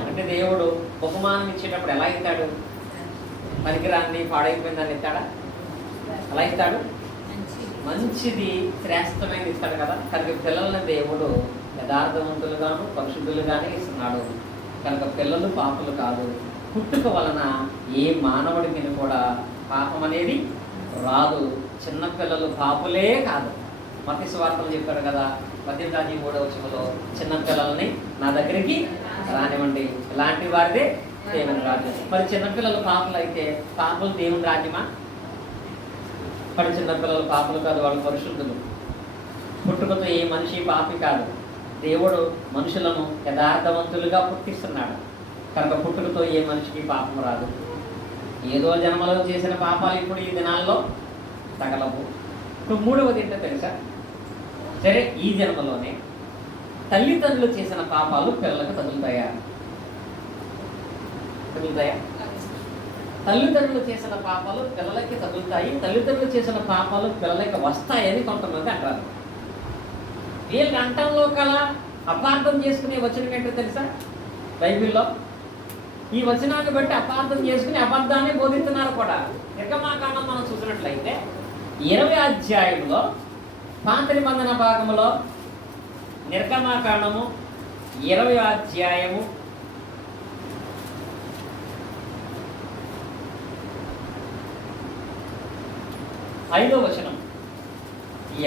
అంటే దేవుడు బహుమానం ఇచ్చేటప్పుడు ఎలా ఇస్తాడు? పనికిరాన్ని పాడైపోయిందని ఇస్తాడా? అలా ఇస్తాడు? మంచిది శ్రేష్టమైనది ఇస్తాడు కదా. కనుక పిల్లల్ని దేవుడు యథార్థవంతులుగాను పరిశుద్ధులుగానే ఇస్తున్నాడు. కనుక పిల్లలు పాపులు కాదు. పుట్టుక వలన ఏ మానవుడి మీద కూడా పాపం అనేది రాదు. చిన్నపిల్లలు పాపులే కాదు, మత్తయి సువార్తలో చెప్పారు కదా, 18:3 చిన్న పిల్లల్ని నా దగ్గరికి రానివ్వండి, ఇలాంటి వారిదే దేవుని రాజ్యం. మరి చిన్నపిల్లలు పాపలు అయితే పాపలు దేవుని రాజ్యమా? మరి చిన్నపిల్లలు పాపలు కాదు, వాళ్ళు పరిశుద్ధులు. పుట్టుకతో ఏ మనిషి పాపి కాదు. దేవుడు మనుషులను యథార్థవంతులుగా పుట్టిస్తున్నాడు కనుక పుట్టుకతో ఏ మనిషికి పాపం రాదు. ఏదో జన్మలో చేసిన పాపాలు ఇప్పుడు ఈ దినాల్లో తగలవు. ఇప్పుడు మూడవది ఏంటో తెలుసా? సరే, ఈ జన్మలోనే తల్లిదండ్రులు చేసిన పాపాలు పిల్లలకు తగులుతాయా? తల్లిదండ్రులు చేసిన పాపాలు పిల్లలకి తగులుతాయి, తల్లిదండ్రులు చేసిన పాపాలు పిల్లలకి వస్తాయని కొంతమంది అంటారు. వీళ్ళ అంటంలో కల అపార్థం చేసుకునే వచనం ఏంటో తెలుసా? బైబిల్లో ఈ వచనాన్ని బట్టి అపార్థం చేసుకుని అబద్ధాన్ని బోధిస్తున్నారు కూడా. నిర్గమాకాండం మనం చూసినట్లయితే 20వ అధ్యాయంలో పాత నిబంధన భాగంలో నిర్గమాకాండము 20వ అధ్యాయము 5వ వచనం,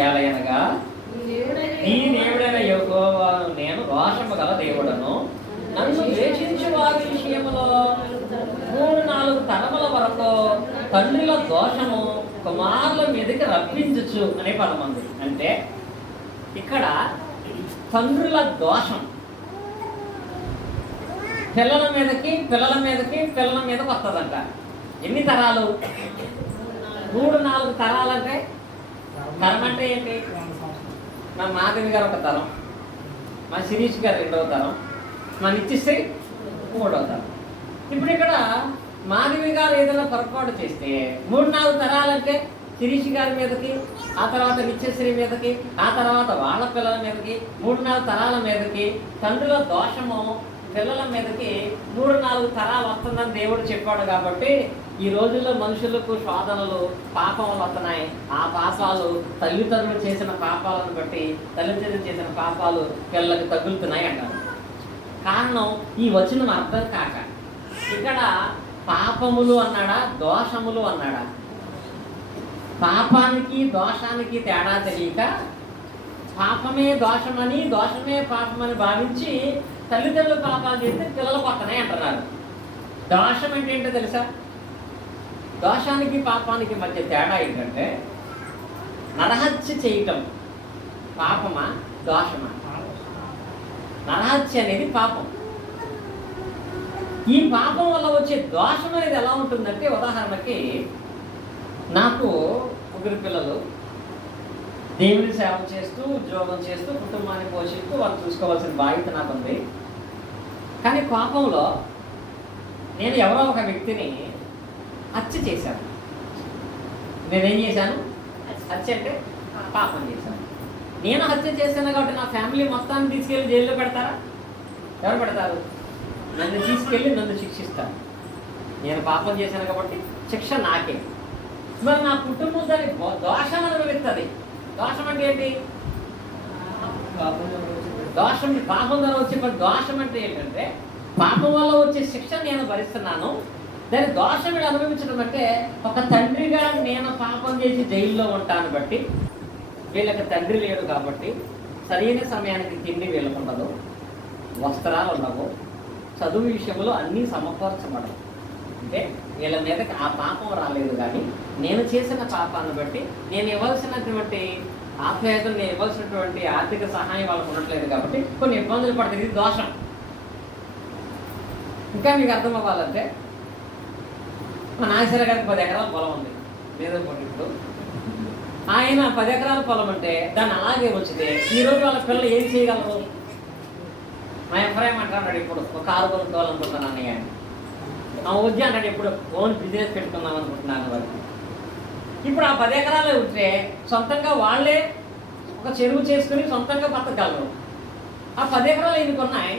ఏలయనగా నీ దేవుడైన యెహోవాను నేను రోషము గల దేవుడను, నన్ను ద్వేషించు వారి విషయంలో 3-4 తరముల వరకు తండ్రుల దోషము కుమారుల మీదకి రప్పించచ్చు అనే పదం ఉంది. అంటే ఇక్కడ తండ్రుల దోషం పిల్లల మీదకి పిల్లల మీదకి వస్తుందంట. ఎన్ని తరాలు? 3-4 తరాలంటే తరం అంటే ఏంటి? మా మాధవి గారు ఒక తరం, మా శిరీష్ గారు 2వ తరం, మా నిత్యశ్రీ 3వ తరం. ఇప్పుడు ఇక్కడ మాధవి గారు ఏదైనా పొరపాటు చేస్తే 3-4 తరాలంటే శిరీష్ గారి మీదకి, ఆ తర్వాత నిత్యశ్రీ మీదకి, ఆ తర్వాత వాళ్ళ పిల్లల మీదకి, 3-4 తరాల మీదకి తండ్రుల దోషము పిల్లల మీదకి 3-4 తరాలు వస్తుందని దేవుడు చెప్పాడు. కాబట్టి ఈ రోజుల్లో మనుషులకు శోధనలు, పాపములు వస్తున్నాయి. ఆ పాపాలు తల్లిదండ్రులు చేసిన పాపాలను బట్టి తల్లిదండ్రులు చేసిన పాపాలు పిల్లలకు తగులుతున్నాయి అంటారు. కారణం ఈ వచనం అర్థం కాక. ఇక్కడ పాపములు అన్నాడా, దోషములు అన్నాడా? పాపానికి దోషానికి తేడా తెలియక పాపమే దోషమని, దోషమే పాపమని భావించి తల్లిదండ్రులు పాపాలు చేస్తే పిల్లలు పక్కనే అంటున్నారు. దోషం అంటే ఏంటో తెలుసా? దోషానికి పాపానికి మధ్య తేడా ఏంటంటే, నరహత్య చేయటం పాపమా దోషమా? నరహత్య అనేది పాపం. ఈ పాపం వల్ల వచ్చే దోషం అనేది ఎలా ఉంటుందంటే, ఉదాహరణకి నాకు 1 పిల్లలు దేవుని సేవ చేస్తూ, ఉద్యోగం చేస్తూ, కుటుంబాన్ని పోషిస్తూ వాళ్ళు చూసుకోవాల్సిన బాధ్యత నాకు ఉంది. కానీ కోపంలో నేను ఎవరో ఒక వ్యక్తిని హత్య చేశాను. నేనేం చేశాను? హత్య అంటే పాపం చేశాను. నేను హత్య చేశాను కాబట్టి నా ఫ్యామిలీ మొత్తాన్ని తీసుకెళ్ళి జైల్లో పెడతారా? ఎవరు పెడతారు? నన్ను తీసుకెళ్ళి నన్ను శిక్షిస్తారు. నేను పాపం చేశాను కాబట్టి శిక్ష నాకే. మరి నా కుటుంబం దాని దోషం అనుభవిస్తుంది. దోషం అంటే ఏంటి? దోషం పాపం ద్వారా వచ్చే దోషం అంటే ఏంటంటే, పాపం వల్ల వచ్చే శిక్ష నేను భరిస్తున్నాను. దాని దోషం వీళ్ళు అనుభవించడం అంటే, ఒక తండ్రిగా నేను పాపం చేసి జైల్లో ఉంటాను బట్టి వీళ్ళకి తండ్రి లేడు కాబట్టి సరైన సమయానికి తిండి వీళ్ళకు ఉండదు, వస్త్రాలు ఉండవు, చదువు విషయంలో అన్నీ సమకూర్చబడవు. అంటే వీళ్ళ మీదకి ఆ పాపం రాలేదు. కానీ నేను చేసిన పాపాన్ని బట్టి నేను ఇవ్వాల్సినటువంటి ఆప్యాయతలు, నేను ఇవ్వాల్సినటువంటి ఆర్థిక సహాయం వాళ్ళకు ఉండట్లేదు కాబట్టి కొన్ని ఇబ్బందులు పడుతుంది. ఇది దోషం. ఇంకా మీకు అర్థం అవ్వాలంటే, మా నాగేశ్వర గారికి 10 ఎకరాల పొలం ఉంది లేదా ఇప్పుడు. ఆయన 10 ఎకరాల పొలం అంటే దాన్ని అలాగే వచ్చితే ఈరోజు వాళ్ళ పిల్లలు ఏం చేయగలరు? మా ఎఫ్ఐఎం అంటున్నాడు, ఇప్పుడు ఒక కారు కొనుక్కోవాలనుకుంటున్నాను అన్నయ్య. వద్దు అంటాడు, ఇప్పుడు ఓన్ బిజినెస్ పెట్టుకుందాం అనుకుంటున్నాను వాళ్ళు. ఇప్పుడు ఆ 10 ఎకరాలు ఉంటే సొంతంగా వాళ్ళే ఒక చెరువు చేసుకుని సొంతంగా బతకగలరు. ఆ 10 ఎకరాలు ఈయనకు ఉన్నాయి.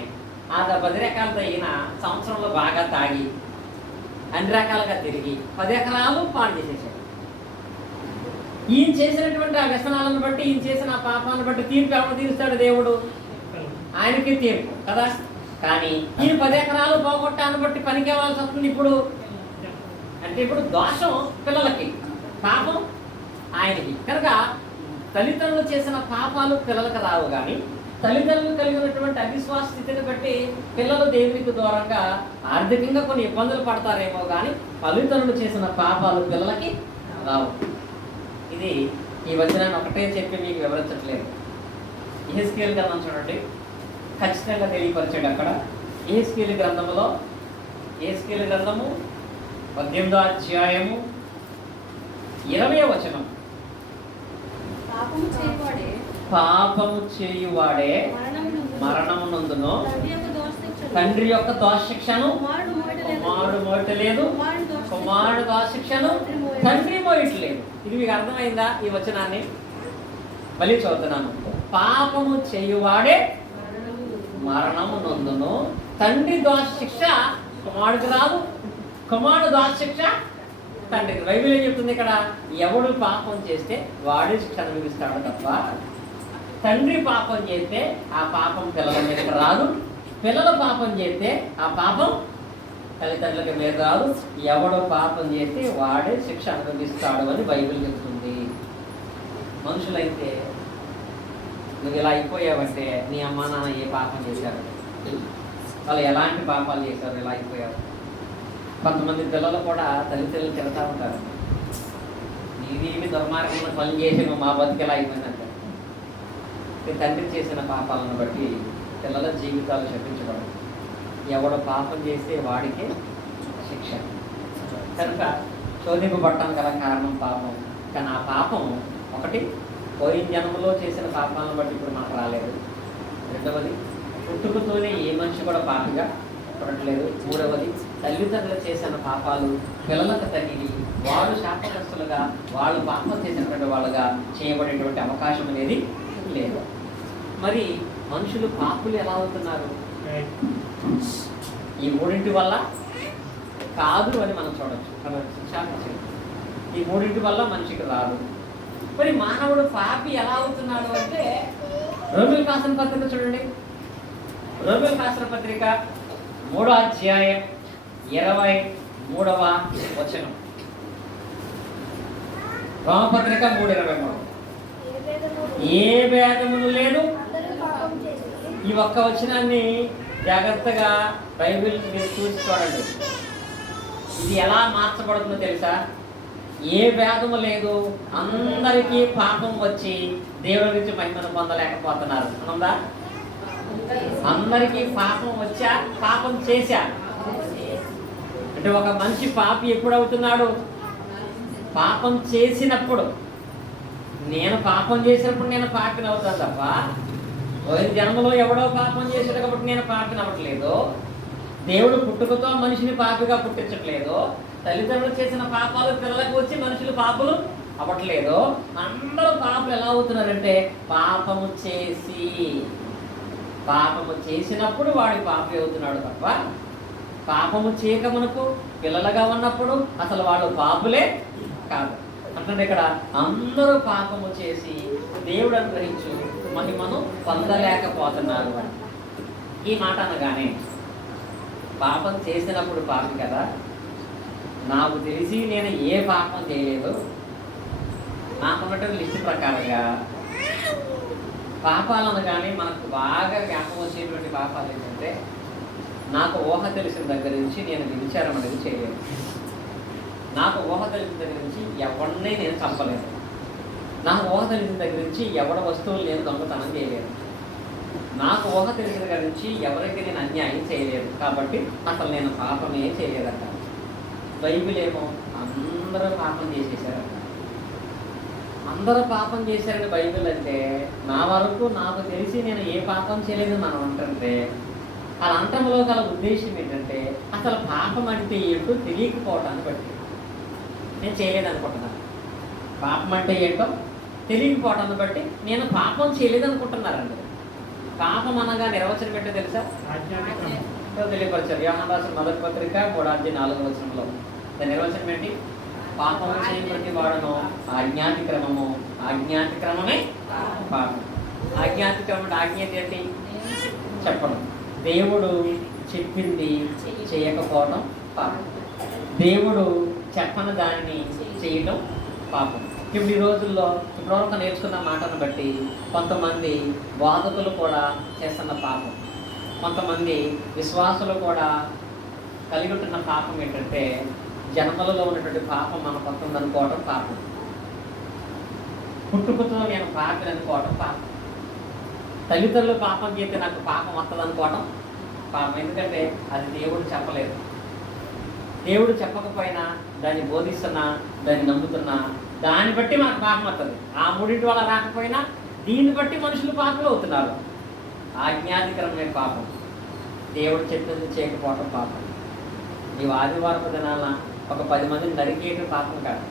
ఆ 10 ఎకరాలతో ఈయన సంవత్సరంలో బాగా తాగి అన్ని రకాలుగా తిరిగి 10 ఎకరాలు పాడు చేసేసాడు. ఈయన చేసినటువంటి ఆ వ్యసనాలను బట్టి, ఈయన చేసిన ఆ పాపాన్ని బట్టి తీర్పు ఎవరు తీరుస్తాడు? దేవుడు. ఆయనకి తీర్పు కదా. కానీ ఈయన 10 ఎకరాలు పోగొట్టాన్ని బట్టి పనికి ఇవ్వాల్సి వస్తుంది ఇప్పుడు. అంటే ఇప్పుడు దోషం పిల్లలకి, పాపం ఆయనకి. కనుక తల్లిదండ్రులు చేసిన పాపాలు పిల్లలకు రావు, కానీ తల్లిదండ్రులు కలిగి ఉన్నటువంటి అవిశ్వాస స్థితిని బట్టి పిల్లలు దేవునికి దూరంగా ఆర్థికంగా కొన్ని ఇబ్బందులు పడతారేమో, కానీ తల్లిదండ్రులు చేసిన పాపాలు పిల్లలకి రావు. ఇది ఈ వచనాన్ని ఒకటే చెప్పి మీకు వివరించట్లేదు. యెహెజ్కేలు గ్రంథం చూడండి, ఖచ్చితంగా తెలియపరిచాడు అక్కడ. యెహెజ్కేలు గ్రంథంలో, యెహెజ్కేలు గ్రంథము 18వ అధ్యాయము 20వ వచనం. పాపము చేయువాడే మరణమునందును, తండ్రి యొక్క దోషశిక్షను కుమారుడు మోయటలేదు, కుమారుడు దోషశిక్షను తండ్రి మోయట్లేదు. ఇది మీకు అర్థమైందా ఈ వచనాన్ని? మళ్ళీ చదువుతున్నాను. పాపము చేయువాడే మరణమునందును, తండ్రి దోషశిక్ష కుమారుడికి రాదు, కుమారుడు దోషశిక్ష తండ్రికి. బైబిల్ ఏం చెప్తుంది ఇక్కడ? ఎవడు పాపం చేస్తే వాడే శిక్ష అనుభవిస్తాడు తప్ప, తండ్రి పాపం చేస్తే ఆ పాపం పిల్లల మీదకి రాదు, పిల్లలు పాపం చేస్తే ఆ పాపం తల్లిదండ్రులకి మీద రాదు. ఎవడు పాపం చేస్తే వాడే శిక్ష అనుభవిస్తాడు అని బైబిల్ చెప్తుంది. మనుషులైతే నువ్వు ఇలా అయిపోయావంటే నీ అమ్మ నాన్న ఏ పాపం చేశారు, వాళ్ళు ఎలాంటి పాపాలు చేశారు, ఇలా అయిపోయారు. కొంతమంది పిల్లలు కూడా తల్లిదండ్రులు తిడతా ఉంటారు, నీవేమి దుర్మార్గంలో పని చేసి నువ్వు మా బతికేలా అయిపోయిందంటారు. తండ్రి చేసిన పాపాలను బట్టి పిల్లల జీవితాలు శపించబడవు. ఎవడు పాపం చేస్తే వాడికే శిక్ష. కనుక శోధింపబడటానికి గల కారణం పాపం. కానీ ఆ పాపం ఒకటి పోయిన జన్మలో చేసిన పాపాలను బట్టి ఇప్పుడు మనకు రాలేదు. రెండవది పుట్టుకతోనే ఏ మనిషి కూడా పాపిగా పుట్టట్లేదు. మూడవది తల్లిదండ్రులు చేసిన పాపాలు పిల్లలకు తగిలి వాళ్ళు శాపగ్రస్తులుగా, వాళ్ళు పాపం చేసినటువంటి వాళ్ళుగా చేయబడేటువంటి అవకాశం అనేది లేదు. మరి మనుషులు పాపులు ఎలా అవుతున్నారు? ఈ మూడింటి వల్ల కాదు అని మనం చూడవచ్చు. ఈ మూడింటి వల్ల మనిషికి రాదు. మరి మానవుడు పాపి ఎలా అవుతున్నాడు అంటే, రోమిలకు రాసిన పత్రిక చూడండి. రోమిలకు రాసిన పత్రిక 3వ అధ్యాయం 23వ వచనం. రోమపత్రిక 3:23. ఏ భేదమును లేదు. ఈ ఒక్క వచనాన్ని జాగ్రత్తగా బైబిల్ మీరు చూసి చూడండి. ఇది ఎలా మార్చబడుతుందో తెలుసా? ఏ భేదము లేదు, అందరికీ పాపం వచ్చి దేవుడి నుంచి మహిమను పొందలేకపోతున్నారు. అవునా? అందరికీ పాపం వచ్చా, పాపం చేశా. అంటే ఒక మనిషి పాపి ఎప్పుడు అవుతున్నాడు? పాపం చేసినప్పుడు. నేను పాపం చేసినప్పుడు నేను పాపిని అవుతాను తప్ప, పోయిన జన్మలో ఎవడో పాపం చేసాడు కాబట్టి నేను పాపిని అవ్వట్లేదు. దేవుడు పుట్టుకతో మనిషిని పాపిగా పుట్టించట్లేదు. తల్లిదండ్రులు చేసిన పాపాలు పిల్లలకు వచ్చి మనుషులు పాపులు అవ్వట్లేదు. అందరూ పాపలు ఎలా అవుతున్నారంటే పాపము చేసినప్పుడు వాడి పాపి అవుతున్నాడు తప్ప, పాపము చేయక మనకు పిల్లలుగా ఉన్నప్పుడు అసలు వాళ్ళు పాపులే కాదు. అంటే ఇక్కడ అందరూ పాపము చేసి దేవుడు అనుగ్రహించు మహిమను పొందలేకపోతున్నారు. ఈ మాట అనగానే పాపం చేసినప్పుడు పాపి కదా, నాకు తెలిసి నేను ఏ పాపం చేయలేదు, నాకున్నటువంటి లిస్టు ప్రకారంగా పాపాలు అనగానే మనకు బాగా జ్ఞాపకం వచ్చేటువంటి పాపాలు ఏంటంటే, నాకు ఊహ తెలిసిన దగ్గర నుంచి నేను వ్యభిచారం అనేది చేయలేదు. నాకు ఊహ తెలిసిన దగ్గర నుంచి ఎవరిని నేను చంపలేదు. నాకు ఊహ తెలిసిన దగ్గర నుంచి ఎవడ వస్తువులు నేను దొంగతనం చేయలేదు. నాకు ఊహ తెలిసిన దగ్గర నుంచి ఎవరికి నేను అన్యాయం చేయలేదు. కాబట్టి అసలు నేను పాపమే చేయలేదట. బైబిల్ ఏమో అందరూ పాపం చేసేసారట. అందరూ పాపం చేశారని బైబిల్ అంటే, నా వరకు నాకు తెలిసి నేను ఏ పాపం చేయలేదని మనం అంటుంటే, అలా అంటంలో గల ఉద్దేశం ఏంటంటే, అసలు పాపం అంటే ఏంటో తెలియకపోవటాన్ని బట్టి నేను చేయలేదనుకుంటున్నాను. పాపం అంటే ఏంటో తెలియకపోవటాన్ని బట్టి నేను పాపం చేయలేదనుకుంటున్నారండి. పాపం అనగా నిర్వచనం ఏంటో తెలుసా? తెలియపరిచారు. యోహాను రాసిన మొదటి పత్రిక 3:4 వచనంలో దాని నిర్వచనం ఏంటి? పాపము చేయని ప్రతి వాడును ఆజ్ఞాతిక్రమము, ఆజ్ఞాతిక్రమమే పాపం. ఆజ్ఞాతిక్రమం అంటే ఆజ్ఞ ఏంటి చెప్పడం. దేవుడు చెప్పింది చేయకపోవడం పాపం. దేవుడు చెప్పని దానిని చేయటం పాపం. ఇప్పుడు ఈ రోజుల్లో ఇప్పటివరకు నేర్చుకున్న మాటను బట్టి కొంతమంది బోధకులు కూడా చేస్తున్న పాపం, కొంతమంది విశ్వాసులు కూడా కలిగి ఉంటున్న పాపం ఏంటంటే జన్మలలో ఉన్నటువంటి పాపం మనకు వస్తుంది అనుకోవడం పాపం. పుట్టుకతో నేను పాపిని అనుకోవడం పాపం. తల్లిదండ్రులు పాపం చేస్తే నాకు పాపం వస్తుంది అనుకోవడం పాపం. ఎందుకంటే అది దేవుడు చెప్పలేదు. దేవుడు చెప్పకపోయినా దాన్ని బోధిస్తున్నా, దాన్ని నమ్ముతున్నా, దాన్ని బట్టి మనకు పాపం వస్తుంది. ఆ మూడింటి వల్ల రాకపోయినా దీన్ని బట్టి మనుషులు పాపలు అవుతున్నారు. ఆజ్ఞాధికరమైన పాపం, దేవుడు చెప్పింది చేయకపోవటం పాపం. నీవు ఆదివారం దినాల ఒక 10 మందిని నరికేయటం పాపం కాదు.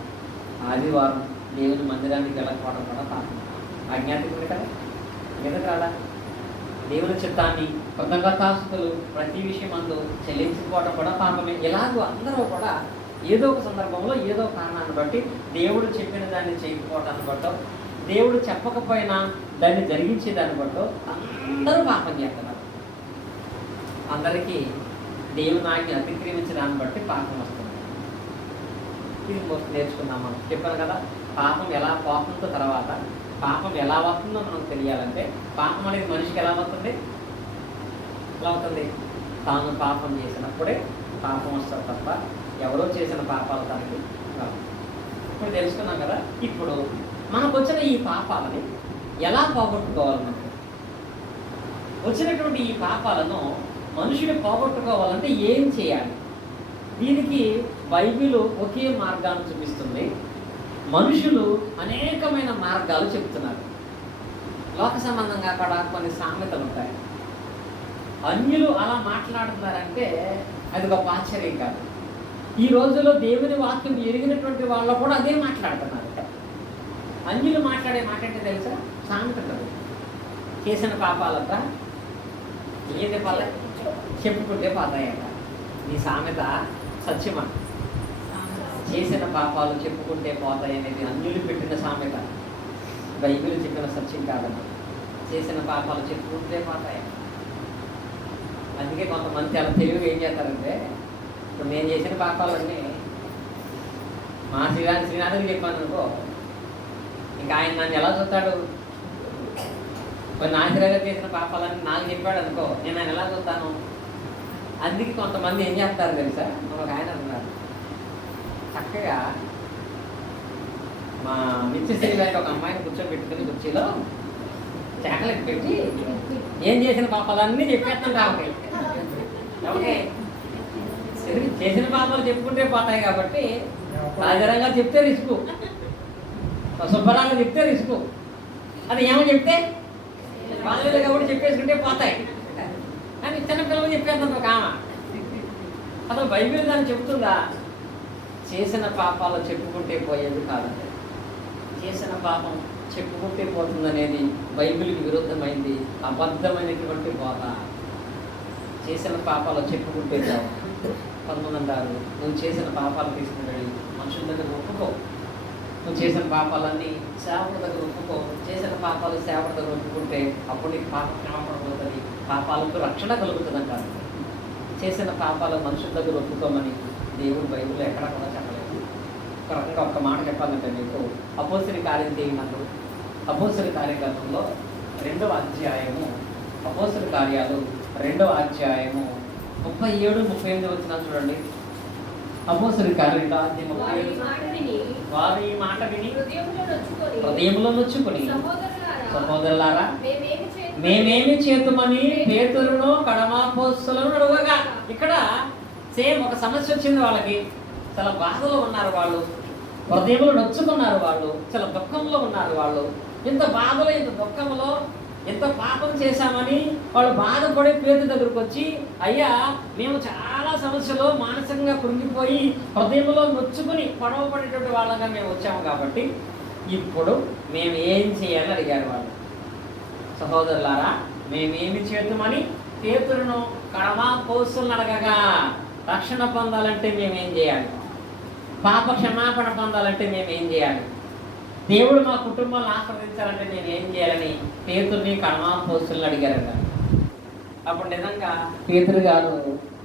ఆదివారం దేవుని మందిరానికి వెళ్ళకపోవడం కూడా పాపం. ఆజ్ఞాధికుడు కదా, ఎందుకు రాదా? దేవుని చిత్తాన్ని కృతజ్ఞతాస్తులు ప్రతి విషయం అందు చెల్లించుకోవడం కూడా పాపమే. ఇలాగూ అందరూ కూడా ఏదో ఒక సందర్భంలో ఏదో కారణాన్ని బట్టి దేవుడు చెప్పిన దాన్ని చేయకపోవటాన్ని బట్టో, దేవుడు చెప్పకపోయినా దాన్ని జరిగించేదాన్ని బట్టో అందరూ పాపం చేస్తున్నారు. అందరికీ దేవుని ఆజ్ఞ అతిక్రమించిన దాన్ని బట్టి పాపం వస్తుంది. ఇది నేర్చుకున్నాం మనం. చెప్పాను కదా, పాపం ఎలా పోతుందో, తర్వాత పాపం ఎలా వస్తుందో మనకు తెలియాలంటే పాపం అనేది మనిషికి ఎలా వస్తుంది? ఎలా అవుతుంది? తాను పాపం చేసినప్పుడే పాపం వస్తుంది తప్ప ఎవరో చేసిన పాపాలు తనకి రావు. ఇప్పుడు తెలుసుకున్నాం కదా. ఇప్పుడు మనకు వచ్చిన ఈ పాపాలని ఎలా పోగొట్టుకోవాలి? మనకు వచ్చినటువంటి ఈ పాపాలను మనుషులు పోగొట్టుకోవాలంటే ఏం చేయాలి? దీనికి బైబిల్ ఒకే మార్గాన్ని చూపిస్తుంది. మనుషులు అనేకమైన మార్గాలు చెప్తున్నారు. లోక సంబంధంగా కూడా కొన్ని సామెతలు ఉంటాయి. అన్యులు అలా మాట్లాడుతున్నారంటే అది ఒక ఆశ్చర్యం కాదు. ఈ రోజుల్లో దేవుని వాక్యం ఎరిగినటువంటి వాళ్ళు కూడా అదే మాట్లాడుతున్నారు. అన్యులు మాట్లాడే మాట ఏంటో తెలుసా? సామెత కదా. చేసిన పాపాలంతా ఏది పల్ల చెప్పుకుంటే పోతాయట. నీ సామెత సత్యమా? చేసిన పాపాలు చెప్పుకుంటే పోతాయి అనేది అన్యులు పెట్టిన సామెత. బైబిల్ చెప్పిన సత్యం కాదన్న. చేసిన పాపాలు చెప్పుకుంటే పోతాయి. అందుకే కొంతమంది చాలా తెలివిగా ఏం చేస్తారంటే, ఇప్పుడు నేను చేసిన పాపాలన్నీ మా శ్రీనాథుడికి చెప్పాను అనుకో, ఇంకా ఆయన నన్ను ఎలా చూస్తాడు? కొన్ని నాశరాగా చేసిన పాపాలన్నీ నాకు చెప్పాడు అనుకో, నేను ఆయన ఎలా చూస్తాను? అందుకే కొంతమంది ఏం చేస్తారు తెలుసా? ఒక ఆయన అన్నారు, చక్కగా మా నిత్యశ్రీలాంటి ఒక అమ్మాయిని కూర్చోబెట్టుకుని కుర్చీలో చాకలెట్ పెట్టి ఏం చేసిన పాపాలన్నీ చెప్పేస్తాను కాబట్టి చేసిన పాపాలు చెప్పుకుంటే పోతాయి కాబట్టి రాజరంగా చెప్తే రిస్కు, శుభ్రంగా చెప్తే రిస్కు. అది ఏమో చెప్తే బాధ్యత కాబట్టి చెప్పేసుకుంటే పోతాయి. కానీ చిన్నపిల్లలు చెప్పేస్తాను ఒక ఆమె. అసలు బైబిల్ దాన్ని చెబుతుందా? చేసిన పాపాలు చెప్పుకుంటే పోయేది కాదండి. చేసిన పాపం చెప్పుకుంటే పోతుందనేది బైబిల్కి విరుద్ధమైంది, అబద్ధమైనటువంటి బోధ. చేసిన పాపాలు చెప్పుకుంటే చావు. కొంతమంది అంటారు, నువ్వు చేసిన పాపాలు తీసుకుని మనుషుల దగ్గర ఒప్పుకో, నువ్వు చేసిన పాపాలన్నీ సేవకుల దగ్గర ఒప్పుకో. చేసిన పాపాలు సేవకుల దగ్గర ఒప్పుకుంటే అప్పుడు నీకు పాపం క్షమాపడబోతుంది, పాపాలకు రక్షణ కలుగుతుంది అంటారు. చేసిన పాపాలు మనుషుల దగ్గర ఒప్పుకోమని దేవుడు బైబిల్లో ఎక్కడా కూడా చెప్పలేదు. ఒక రకంగా ఒక్క మాట చెప్పాలంటే మీకు అపోస్తలుల కార్యం తీయమన్నారు. అపోస్తలుల కార్యక్రమంలో 2వ అధ్యాయము, అపోస్తలుల కార్యాలు 2వ అధ్యాయము 37-38 వచ్చిన చూడండి. అపోస్తలుల కార్యం 2:37. వారు ఈ మాట విని హృదయంలో నొచ్చుకొని, సహోదరులారా మేమేమి చేతుమని పేతురును కడమాపోస్తులను అడుగగా. ఇక్కడ సేమ్ ఒక సమస్య వచ్చింది వాళ్ళకి. చాలా బాధలో ఉన్నారు వాళ్ళు, హృదయంలో నొచ్చుకున్నారు వాళ్ళు, చాలా దుఃఖంలో ఉన్నారు వాళ్ళు. ఇంత బాధలో, ఇంత దుఃఖంలో, ఎంత పాపం చేశామని వాళ్ళు బాధపడే పేరు దగ్గరకు వచ్చి, అయ్యా మేము చాలా సమస్యలో మానసికంగా కృంగిపోయి హృదయంలో నొచ్చుకుని పడవపడేటువంటి వాళ్ళగా మేము వచ్చాము కాబట్టి ఇప్పుడు మేము ఏం చేయాలని అడిగారు వాళ్ళు. సహోదరులారా మేమేమి చేద్దామని పేతురును కడమాపోస్తులను అడగగా, రక్షణ పొందాలంటే మేమేం చేయాలి? పాప క్షమాపణ పొందాలంటే మేమేం చేయాలి? దేవుడు మా కుటుంబాలను ఆస్వాదించాలంటే నేను ఏం చేయాలని పేతుర్ని కడమాపోస్తులను అడిగారట. అప్పుడు నిజంగా పేతురు గారు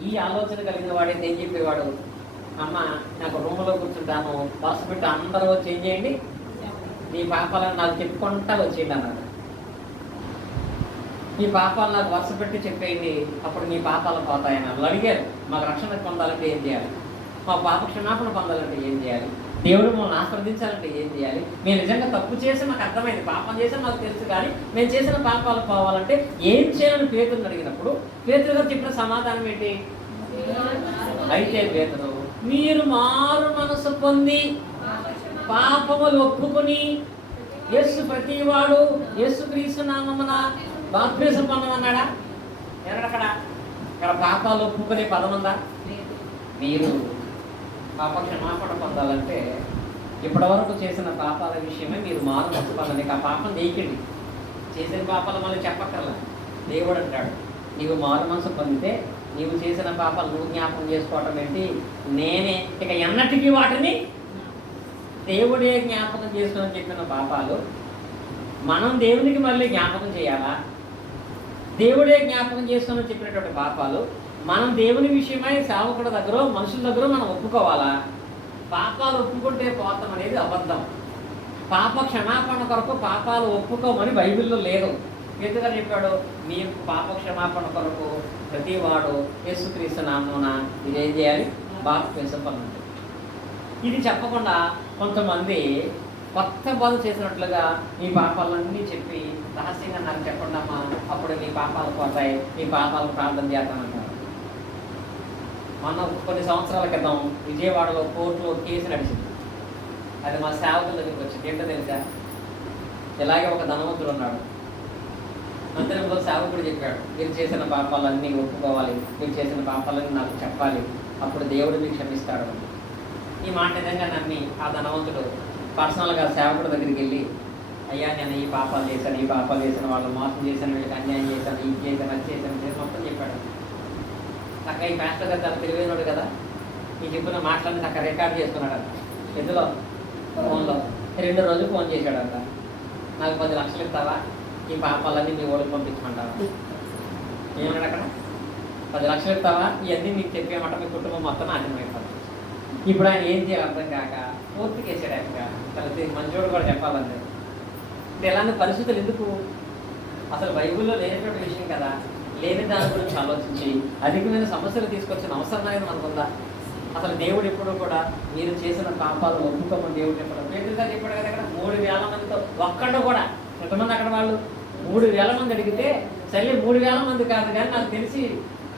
ఈ ఆలోచన కలిగిన వాడైతే ఏం చెప్పేవాడు? అమ్మ నాకు రూమ్లో కూర్చుంటాను, బస్సు పెట్టి అందరూ వచ్చి ఏం చేయండి, నీ పాపాలను నాకు చెప్పుకుంటా వచ్చేయండి అన్నారు. ఈ పాపాలు నాకు వరుస పెట్టి చెప్పేయండి, అప్పుడు మీ పాపాలు పోతాయని వాళ్ళు అడిగారు. మాకు రక్షణ పొందాలంటే ఏం చేయాలి, మా పాప క్షమాపణ పొందాలంటే ఏం చేయాలి, దేవుడు మమ్మల్ని ఆస్వాదించాలంటే ఏం చేయాలి, మేము నిజంగా తప్పు చేసి మాకు అర్థమైంది, పాపం చేసి మాకు తెలుసు, కానీ మేము చేసిన పాపాలు పోవాలంటే ఏం చేయాలని పేతురుని అడిగినప్పుడు పేతురు గారు చెప్పిన సమాధానం ఏంటి? అయితే పేతురు, మీరు మారు మనసు పొంది పాపములు ఒప్పుకొని యేసు ప్రతివాడు యేసు క్రీస్తు నామమున బాప్తిసం పొందమన్నాడా? ఎక్కడక్కడ ఇక్కడ పాపాలు ఒప్పుకునే పదం ఉందా? మీరు పాప క్షమాపణ పొందాలంటే ఇప్పటి వరకు చేసిన పాపాల విషయమే మీరు మారు మనసు పొందండి. ఆ పాపం దేకండి, చేసిన పాపాలు మళ్ళీ చెప్పక్కర్లా. దేవుడు అంటాడు, నీవు మారు మనసు పొందితే నీవు చేసిన పాపాలు నువ్వు జ్ఞాపకం చేసుకోవటం ఏంటి, నేనే ఇక ఎన్నటికీ వాటిని దేవుడే జ్ఞాపకం చేసుకుని చెప్పిన పాపాలు మనం దేవునికి మళ్ళీ జ్ఞాపకం చేయాలా? దేవుడే జ్ఞాపకం చేసుకుని చెప్పినటువంటి పాపాలు మనం దేవుని విషయమై సేవకుల దగ్గర మనుషుల దగ్గర మనం ఒప్పుకోవాలా? పాపాలు ఒప్పుకుంటే పోతాం అనేది అబద్ధం. పాప క్షమాపణ కొరకు పాపాలు ఒప్పుకోమని బైబిల్లో లేదు. ఎందుకని చెప్పాడు? మీరు పాప క్షమాపణ కొరకు ప్రతివాడు యేసుక్రీస్తు నామమున ఇదేం చేయాలి, బాప్తిసం పొందండి. ఇది చెప్పకుండా కొంతమంది కొత్త బోధ చేసినట్లుగా మీ పాపాలన్నీ చెప్పి రహస్యంగా నాకు చెప్పండి అమ్మా, అప్పుడు మీ పాపాలు పోతాయి, మీ పాపాలకు ప్రార్థన చేస్తానంటారు. మనం కొన్ని సంవత్సరాల క్రితం విజయవాడలో కోర్టులో కేసు నడిచింది. అది మా సేవకుల దగ్గరికి వచ్చింది. ఏంటో తెలుసా? ఇలాగే ఒక ధనవంతుడు ఉన్నాడు. మందిరంలో సేవకుడు చెప్పాడు, మీరు చేసిన పాపాలన్నీ ఒప్పుకోవాలి, మీరు చేసిన పాపాలన్నీ నాకు చెప్పాలి, అప్పుడు దేవుడు మీకు క్షమిస్తాడు. ఈ మాట నిజంగా నమ్మి ఆ ధనవంతుడు పర్సనల్గా సేవకుడి దగ్గరికి వెళ్ళి, అయ్యా నేను ఈ పాపాలు చేశాను, ఈ పాపాలు చేశాను, వాళ్ళు మోసం చేశాను, వీళ్ళకి అన్యాయం చేశాను, ఇది చేశాను, అది చేశాను, మొత్తం చెప్పాడు. అక్క ఈ మాస్టర్ గారు చాలా తెలివైనడు కదా, ఈ చెప్పిన మాటలన్నీ అక్కడ రికార్డ్ చేసుకున్నాడు. ఎందులో? ఫోన్లో. 2 రోజులు ఫోన్ చేశాడంట, నాకు 10 లక్షలు ఇస్తావా, ఈ పాపాలన్నీ మీ ఓడికి పంపించమంటావా? ఏమన్నాడు అక్కడ? 10 లక్షలు ఇస్తావా, ఇవన్నీ మీకు చెప్పేమంట, మీ కుటుంబం మొత్తం నాశనం అయిపోతుంది. ఇప్పుడు ఆయన ఏం చేయాలి అర్థం కాక పూర్తికి వేసాడు. ఆయన మంచోడు కూడా చెప్పాలంటే ఇలాంటి పరిస్థితులు ఎందుకు? అసలు బైబిల్లో లేనటువంటి విషయం కదా. లేని దాని గురించి ఆలోచించి అధికమైన సమస్యలు తీసుకొచ్చిన అవసరం అనేది మనకుందా? అసలు దేవుడు ఎప్పుడు కూడా మీరు చేసిన పాపాలు ఒప్పుకోమని దేవుడు చెప్పడం. పేతురుగా చెప్పాడు కదా, అక్కడ 3000 మందితో ఒక్కడు కూడా, ఎంతమంది అక్కడ వాళ్ళు 3000 మంది అడిగితే సరే 3000 మంది కాదు, కానీ నాకు తెలిసి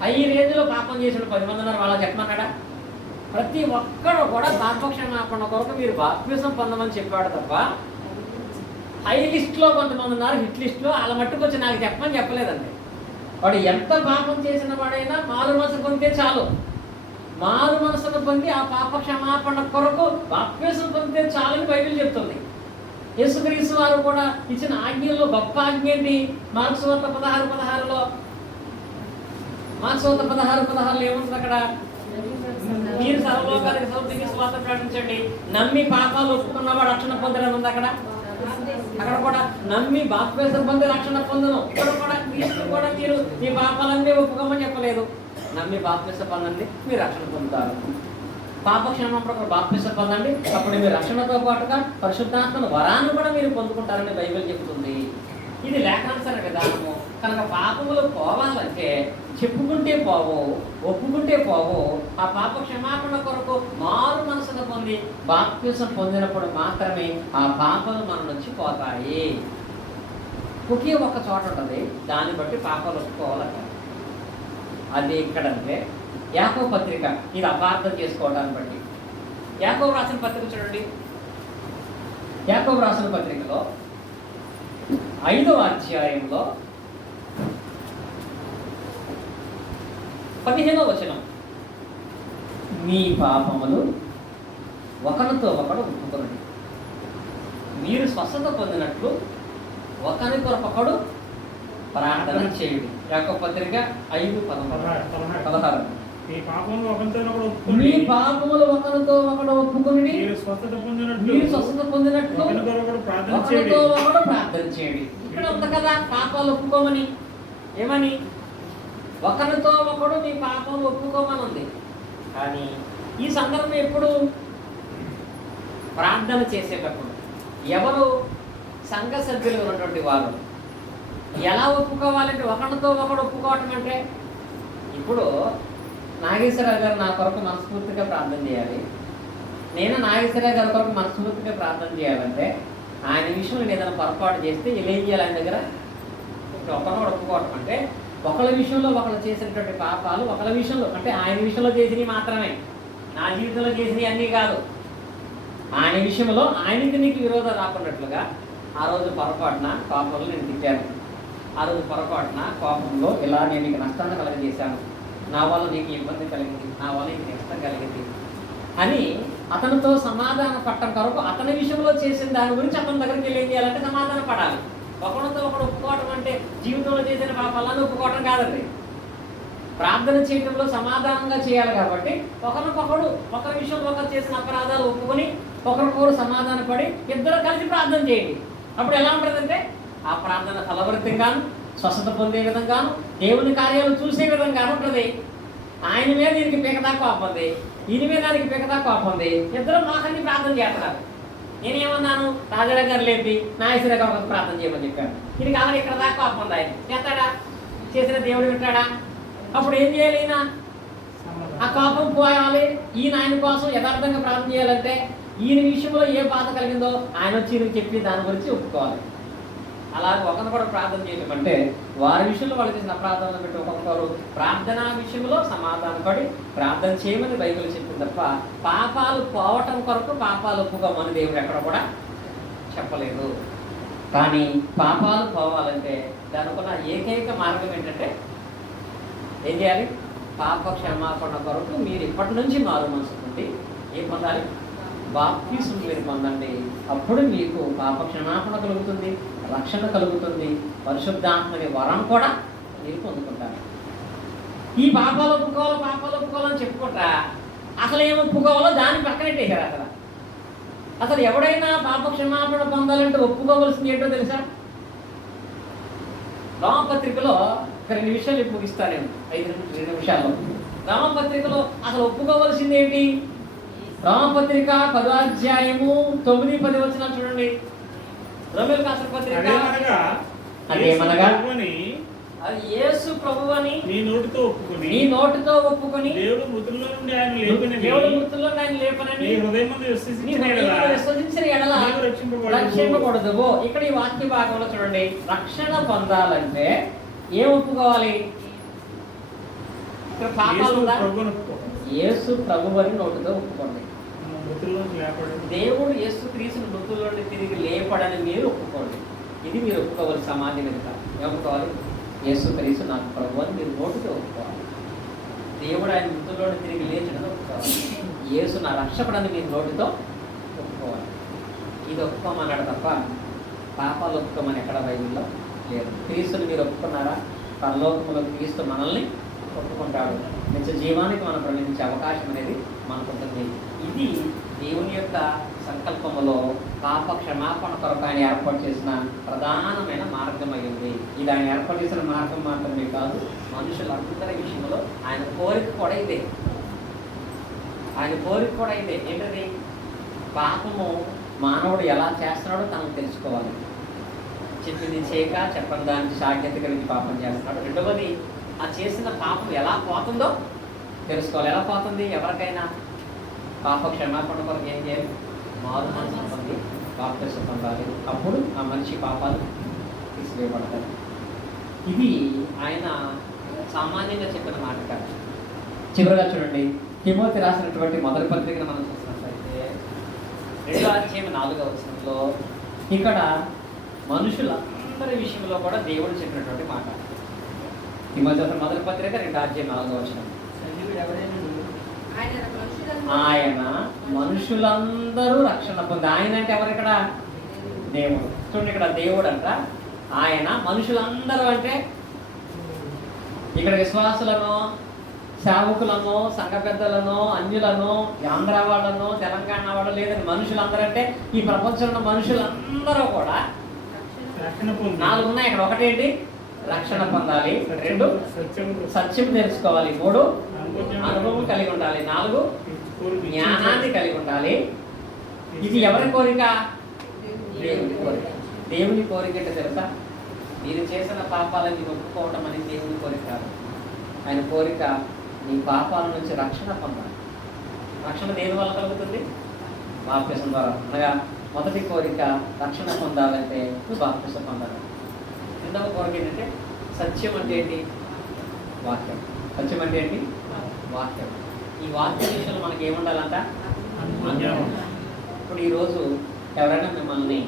హై రేంజ్లో పాపం చేసిన 10 మంది ఉన్నారు. వాళ్ళ చెప్పమన్నాడా? ప్రతి ఒక్కడు కూడా పాపక్షమాపణ కొరకు మీరు బాప్తిసం పొందమని చెప్పాడు తప్ప హై లిస్ట్లో కొంతమంది ఉన్నారు, హిట్ లిస్ట్లో వాళ్ళ మట్టుకు వచ్చి నాకు చెప్పమని చెప్పలేదండి. వాడు ఎంత పాపం చేసిన వాడైనా మారు మనసు పొందితే చాలు. మారు మనసును పొంది ఆ పాప క్షమాపణ కొరకు బాప్తిసం పొందితే చాలని బైబిల్ చెప్తుంది. యేసుక్రీస్తు వారు కూడా ఇచ్చిన ఆజ్ఞల్లో గొప్ప ఆజ్ఞ ఏంటి? మార్క్స్ వార్త 16:16లో, మార్క్స్ వార్త 16:16 ఏముంటుంది అక్కడ? మీరు సర్వలోకానికి సౌతికి స్వాత ప్రకటించండి, నమ్మి పాపాలు ఒప్పుకున్నవాడు రక్షణ పొందడం ఉంది అక్కడ. అక్కడ కూడా నమ్మి బాప్తిసం పొంది రక్షణ పొందను. ఇక్కడ కూడా క్రీస్తు కూడా మీరు మీ పాపాలన్నీ ఒప్పుకోమని చెప్పలేదు. నమ్మి బాప్తిసం పొందండి, మీరు రక్షణ పొందుతారు. పాప క్షమాపణ బాప్తిసం పొందండి, అప్పుడు మీరు రక్షణతో పాటుగా పరిశుద్ధాత్మను వరాన్ని కూడా మీరు పొందుకుంటారని బైబిల్ చెబుతుంది. ఇది లేఖానుసార విధానము. కనుక పాపములు పోవాలంటే చెప్పుకుంటే పోవు, ఒప్పుకుంటే పోవు. ఆ పాప క్షమాపణ కొరకు మారు మనసును పొంది బాప్తిసం పొందినప్పుడు మాత్రమే ఆ పాపాలు మన నుంచి పోతాయి. ఒకే ఒక్క చోట ఉంటుంది, దాన్ని బట్టి పాపాలు ఒప్పుకోవాలంట. అది ఎక్కడంటే యాకోబు పత్రిక. ఇది అపార్థం చేసుకోవడాన్ని బట్టి యాకోబు రాసిన పత్రిక చూడండి. యాకోబు రాసిన పత్రికలో 5వ అధ్యాయంలో 15వ వచనం, మీ పాపములు ఒకరితో ఒకడు ఒప్పుకొనండి, మీరు స్వస్థత పొందినట్లు ఒకరి కొరకొకడు ప్రార్థన చేయుడి. యాకోబు పత్రిక 5:16. మీ పాపములు ఒకరితో ఒకడు ఒప్పుకొని మీరు స్వస్థత పొందినట్లు ఒకరితో ఒకడు ప్రార్థన చేయండి. ఇక్కడ ఉంది కదా పాపాలు ఒప్పుకోమని. ఏమని? ఒకరితో ఒకడు మీ పాపం ఒప్పుకోమని ఉంది. కానీ ఈ సందర్భం ఎప్పుడు? ప్రార్థన చేసేటప్పుడు. ఎవరు? సంఘ సభ్యులు ఉన్నటువంటి వారు. ఎలా ఒప్పుకోవాలంటే ఒకరితో ఒకడు ఒప్పుకోవటం అంటే, ఇప్పుడు నాగేశ్వరరావు గారు నా కొరకు మనస్ఫూర్తిగా ప్రార్థన చేయాలి, నేను నాగేశ్వరరావు గారి కొరకు మనస్ఫూర్తిగా ప్రార్థన చేయాలంటే ఆయన విషయంలో ఏదైనా పొరపాటు చేస్తే ఇలా ఏం చేయాలి? ఆయన దగ్గర ఒకరు ఒప్పుకోవటం అంటే ఒకళ్ళ విషయంలో ఒకళ్ళు చేసినటువంటి పాపాలు ఒకళ్ళ విషయంలో, అంటే ఆయన విషయంలో చేసినవి మాత్రమే, నా జీవితంలో చేసినవి అన్నీ కాదు. ఆయన విషయంలో ఆయనకి నీకు విరోధం రాకున్నట్లుగా ఆ రోజు పొరపాటున కోపంలో నేను తిట్టాను, ఆ రోజు పొరపాటున కోపంలో ఇలా నేను నీకు నష్టాన్ని కలగజేశాను, నా వల్ల నీకు ఇబ్బంది కలిగింది, నా వల్ల నీకు నష్టం కలిగింది అని అతనితో సమాధాన పట్టడం కొరకు అతని విషయంలో చేసిన దాని గురించి అతని దగ్గరికి వెళ్ళి ఏం చేయాలంటే సమాధాన పడాలి. ఒకరితో ఒకడు ఒప్పుకోవటం అంటే జీవితంలో చేసిన పాపాలను ఒప్పుకోవటం కాదండి. ప్రార్థన చేయడంలో సమాధానంగా చేయాలి కాబట్టి ఒకరికొకడు ఒకరి విషయంలో ఒకరు చేసిన అపరాధాలు ఒప్పుకొని ఒకరికొకరు సమాధాన పడి ఇద్దరు కలిసి ప్రార్థన చేయండి. అప్పుడు ఎలా ఉంటుందంటే ఆ ప్రార్థన ఫలభరితంగాను, స్వస్థత పొందే విధంగాను, దేవుని కార్యాలు చూసే విధంగాను ఉంటుంది. ఆయన మీద దీనికి పీకదా కోపం ఉంది, ఈయన మీద దానికి పీకదా కోపం ఉంది, ఇద్దరు మాకని ప్రార్థన చేస్తున్నారు. నేనేమన్నాను? రాజారావు గారు లేపి నాగేశ్వరరావు గారు ఒక ప్రార్థన చేయమని చెప్పాను. ఇది కావాలి ఇక్కడ దాకా కోపం ఉంది, ఆయన చేస్తాడా? చేసిన దేవుడు వింటాడా? అప్పుడు ఏం చేయాలి? ఈయన ఆ కోపం పోయాలి. ఈయన ఆయన కోసం యథార్థంగా ప్రార్థన చేయాలంటే ఈయన విషయంలో ఏ బాధ కలిగిందో ఆయన వచ్చి ఈయనకి చెప్పి దాని గురించి ఒప్పుకోవాలి. అలాగే ఒకరిని కూడా ప్రార్థన చేయడం అంటే వారి విషయంలో వాళ్ళు చేసిన అపరాధాలను పెట్టి ఒక్కొక్కరు ప్రార్థన విషయంలో సమాధానపడి ప్రార్థన చేయమని బైబిల్ చెప్పింది తప్ప పాపాలు పోవటం కొరకు పాపాలు ఒప్పుకోమని దేవుడు ఎక్కడ కూడా చెప్పలేదు. కానీ పాపాలు పోవాలంటే దానికున్న ఏకైక మార్గం ఏంటంటే ఏం చేయాలి? పాప క్షమాపణ కొరకు మీరు ఇప్పటి నుంచి మారు మనసు పొంది ఏం పొందాలి? బాప్తిస్మం మీరు పొందండి. అప్పుడు మీకు పాప క్షమాపణ కలుగుతుంది, రక్షణ కలుగుతుంది, పరిశుద్ధాత్మని వరం కూడా మీరు పొందుకుంటారు. ఈ పాపాలు ఒప్పుకోవాలని చెప్పుకుంటా అసలు ఏం ఒప్పుకోవాలో దాన్ని పక్కనెట్టేశారు. అసలు ఎవడైనా పాప క్షమాపణ పొందాలంటే ఒప్పుకోవలసింది ఏంటో తెలుసా? రామపత్రికలో 2 విషయాలు ముగిస్తాను నేను, 2 నిమిషాల్లో. రామపత్రికలో అసలు ఒప్పుకోవలసింది ఏంటి? రామపత్రిక 10వ అధ్యాయము 9-10 వచనాలు చూడండి. రోమీయులకు రాసిన పత్రిక అదేమనగా అది యేసు ప్రభువని నీ నోటితో ఒప్పుకొని దేవుడు మృతుల్లో నుండి ఆయన లేపనని నీ హృదయమందు విశ్వసించిన ఎడల రక్షింపబడదువు. ఇక్కడ ఈ వాక్య భాగంలో చూడండి, రక్షణ పొందాలంటే ఏం ఒప్పుకోవాలి? ఇక్కడ పాపాలు యేసు ప్రభువని నోటితో ఒప్పుకోండి. దేవుడు యేసు క్రీస్తుని మృతుల్లో నుండి తిరిగి లేపడని మీరు ఒప్పుకోండి. ఇది మీరు ఒప్పుకోవాలి. సమాజం మీద ఒప్పుకోవాలి. యేసు క్రీస్తు నాకు ప్రభు అని మీరు నోటితో ఒప్పుకోవాలి. దేవుడు ఆయన మృతుల్లో నుండి తిరిగి లేచడని ఒప్పుకోవాలి. యేసు నా రక్షకుడని మీరు నోటితో ఒప్పుకోవాలి. ఇది ఒప్పుకోమన్నాడు తప్ప పాపాలు ఒప్పుకోమని ఎక్కడ బైబిల్లో లేదు. క్రీస్తుని మీరు ఒప్పుకున్నారా? పరలోకములో క్రీస్తు మనల్ని ఒప్పుకుంటాడు. నిత్య జీవానికి మనం ప్రవేశించే అవకాశం అనేది మనకు ఉంటుంది. ఇది దేవుని యొక్క సంకల్పములో పాప క్షమాపణ కొరకు ఆయన ఏర్పాటు చేసిన ప్రధానమైన మార్గం అయ్యింది. ఇది ఆయన ఏర్పాటు చేసిన మార్గం మాత్రమే కాదు, మనుషులందరి విషయంలో ఆయన కోరిక కూడా ఇదే. ఏంటది? పాపము మానవుడు ఎలా చేస్తున్నాడో తనకు తెలుసుకోవాలి. చెప్పింది చేయక చెప్పని దానికి సాధ్యత కలిగి పాపం చేస్తున్నాడు. రెండవది, ఆ చేసిన పాపం ఎలా పోతుందో తెలుసుకోవాలి. ఎలా పోతుంది? ఎవరికైనా పాప క్షమాపణ కొరకు ఏం చేయాలి? మారు మనసు పొంది బాప్తిస్మం పొందాలి. అప్పుడు ఆ మనిషి పాపాలు తీసివేయబడతాయి. ఇది ఆయన సామాన్యంగా చెప్పిన మాట కాదు. చివరిగా చూడండి, తిమోతి రాసినటువంటి మొదటి పత్రికను మనం చూసినట్లయితే 2వ అధ్యాయం 4వ వచనంలో ఇక్కడ మనుషులందరి విషయంలో కూడా దేవుడు చెప్పినటువంటి మాట. తిమోతి రాసిన మొదటి పత్రిక 2వ అధ్యాయం 4వ వచనం. ఆయన మనుషులందరూ రక్షణ పొంది. ఆయన అంటే ఎవరు? ఇక్కడ దేవుడు. చూడండి, ఇక్కడ దేవుడు అంట. ఆయన మనుషులందరూ అంటే ఇక్కడ విశ్వాసులను, సేవకులను, సంఘ పెద్దలను, అన్యులను, ఆంధ్ర వాళ్ళను, తెలంగాణ వాళ్ళు లేదని మనుషులందరూ అంటే ఈ ప్రపంచంలో మనుషులందరూ కూడా 4 ఉన్నాయి. ఇక్కడ ఒకటేంటి? రక్షణ పొందాలి. 2 సత్యం తెలుసుకోవాలి. 3 అనుభవం కలిగి ఉండాలి. 4 జ్ఞానాన్ని కలిగి ఉండాలి. ఇది ఎవరి కోరిక? దేవుని కోరిక. దేవుని కోరిక అంటే తెలుసా? మీరు చేసిన పాపాలని ఒప్పుకోవటం అనేది దేవుని కోరిక కాదు. ఆయన కోరిక నీ పాపాల నుంచి రక్షణ పొందాలి. రక్షణ దేని వల్ల కలుగుతుంది? బాప్తిసం ద్వారా. అనగా మొదటి కోరిక రక్షణ పొందాలంటే నువ్వు బాప్తిసం పొందాలి. రెండవ కోరిక ఏంటంటే సత్యం అంటే ఏంటి? వాక్యం. సత్యం అంటే ఏంటి? వాక్యం. ఈ వాక్య విషయంలో మనకి ఏముండాలంట? ఇప్పుడు ఈరోజు ఎవరైనా మిమ్మల్ని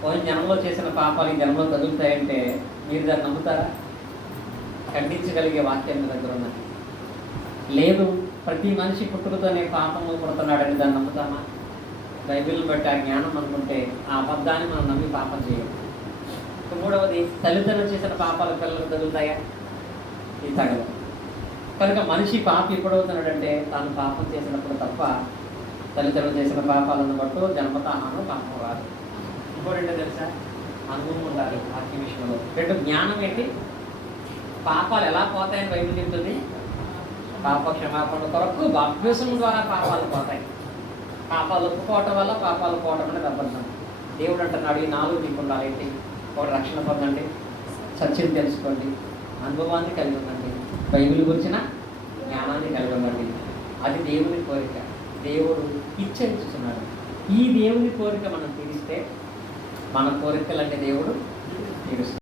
పోయిన జన్మలో చేసిన పాపాలు ఈ జన్మలో తగులుతాయంటే మీరు దాన్ని నమ్ముతారా? ఖండించగలిగే వాక్యం మీ దగ్గర ఉన్నది లేదు. ప్రతి మనిషి పుట్టుకతోనే పాపంలో పుడుతున్నాడని దాన్ని నమ్ముతామా? బైబిల్ని బట్టి ఆ జ్ఞానం అనుకుంటే ఆ అబద్ధాన్ని మనం నమ్మి పాపం చేయం. మూడవది, తల్లిదండ్రులు చేసిన పాపాలు పిల్లలకు తగులుతాయా? ఇది తగదు. కనుక మనిషి పాపం ఎప్పుడవుతున్నాడంటే తాను పాపం చేసినప్పుడు తప్ప తల్లిదండ్రులు చేసిన పాపాలను బట్టు జన్మతాహాను పాపం రాదు. ఇంకోటంటే తెలుసా? అనుభవం ఉండాలి వాక్య విషయంలో. రెండు, జ్ఞానం ఏంటి? పాపాలు ఎలా పోతాయని బైబిల్ చెప్తుంది. పాప క్షమాపణ కొరకు బాప్తిసం ద్వారా పాపాలు పోతాయి. పాపాలు ఒప్పుకోవటం వల్ల పాపాలు పోవటం అనేది అబద్ధం. దేవుడు అంటున్నాడు, ఈ 4 మీకు ఉండాలి. ఏంటి? ఒకటి, రక్షణ పొందండి, సత్యం తెలుసుకోండి, అనుభవాన్ని కలిగి ఉండండి, బైబిల్ గురించిన జ్ఞానాన్ని కలిగి ఉండండి. అది దేవుని కోరిక. దేవుడు ఇచ్చేస్తున్నాడు. ఈ దేవుని కోరిక మనం తీరిస్తే మన కోరికలన్నీ దేవుడు తీరుస్తాడు.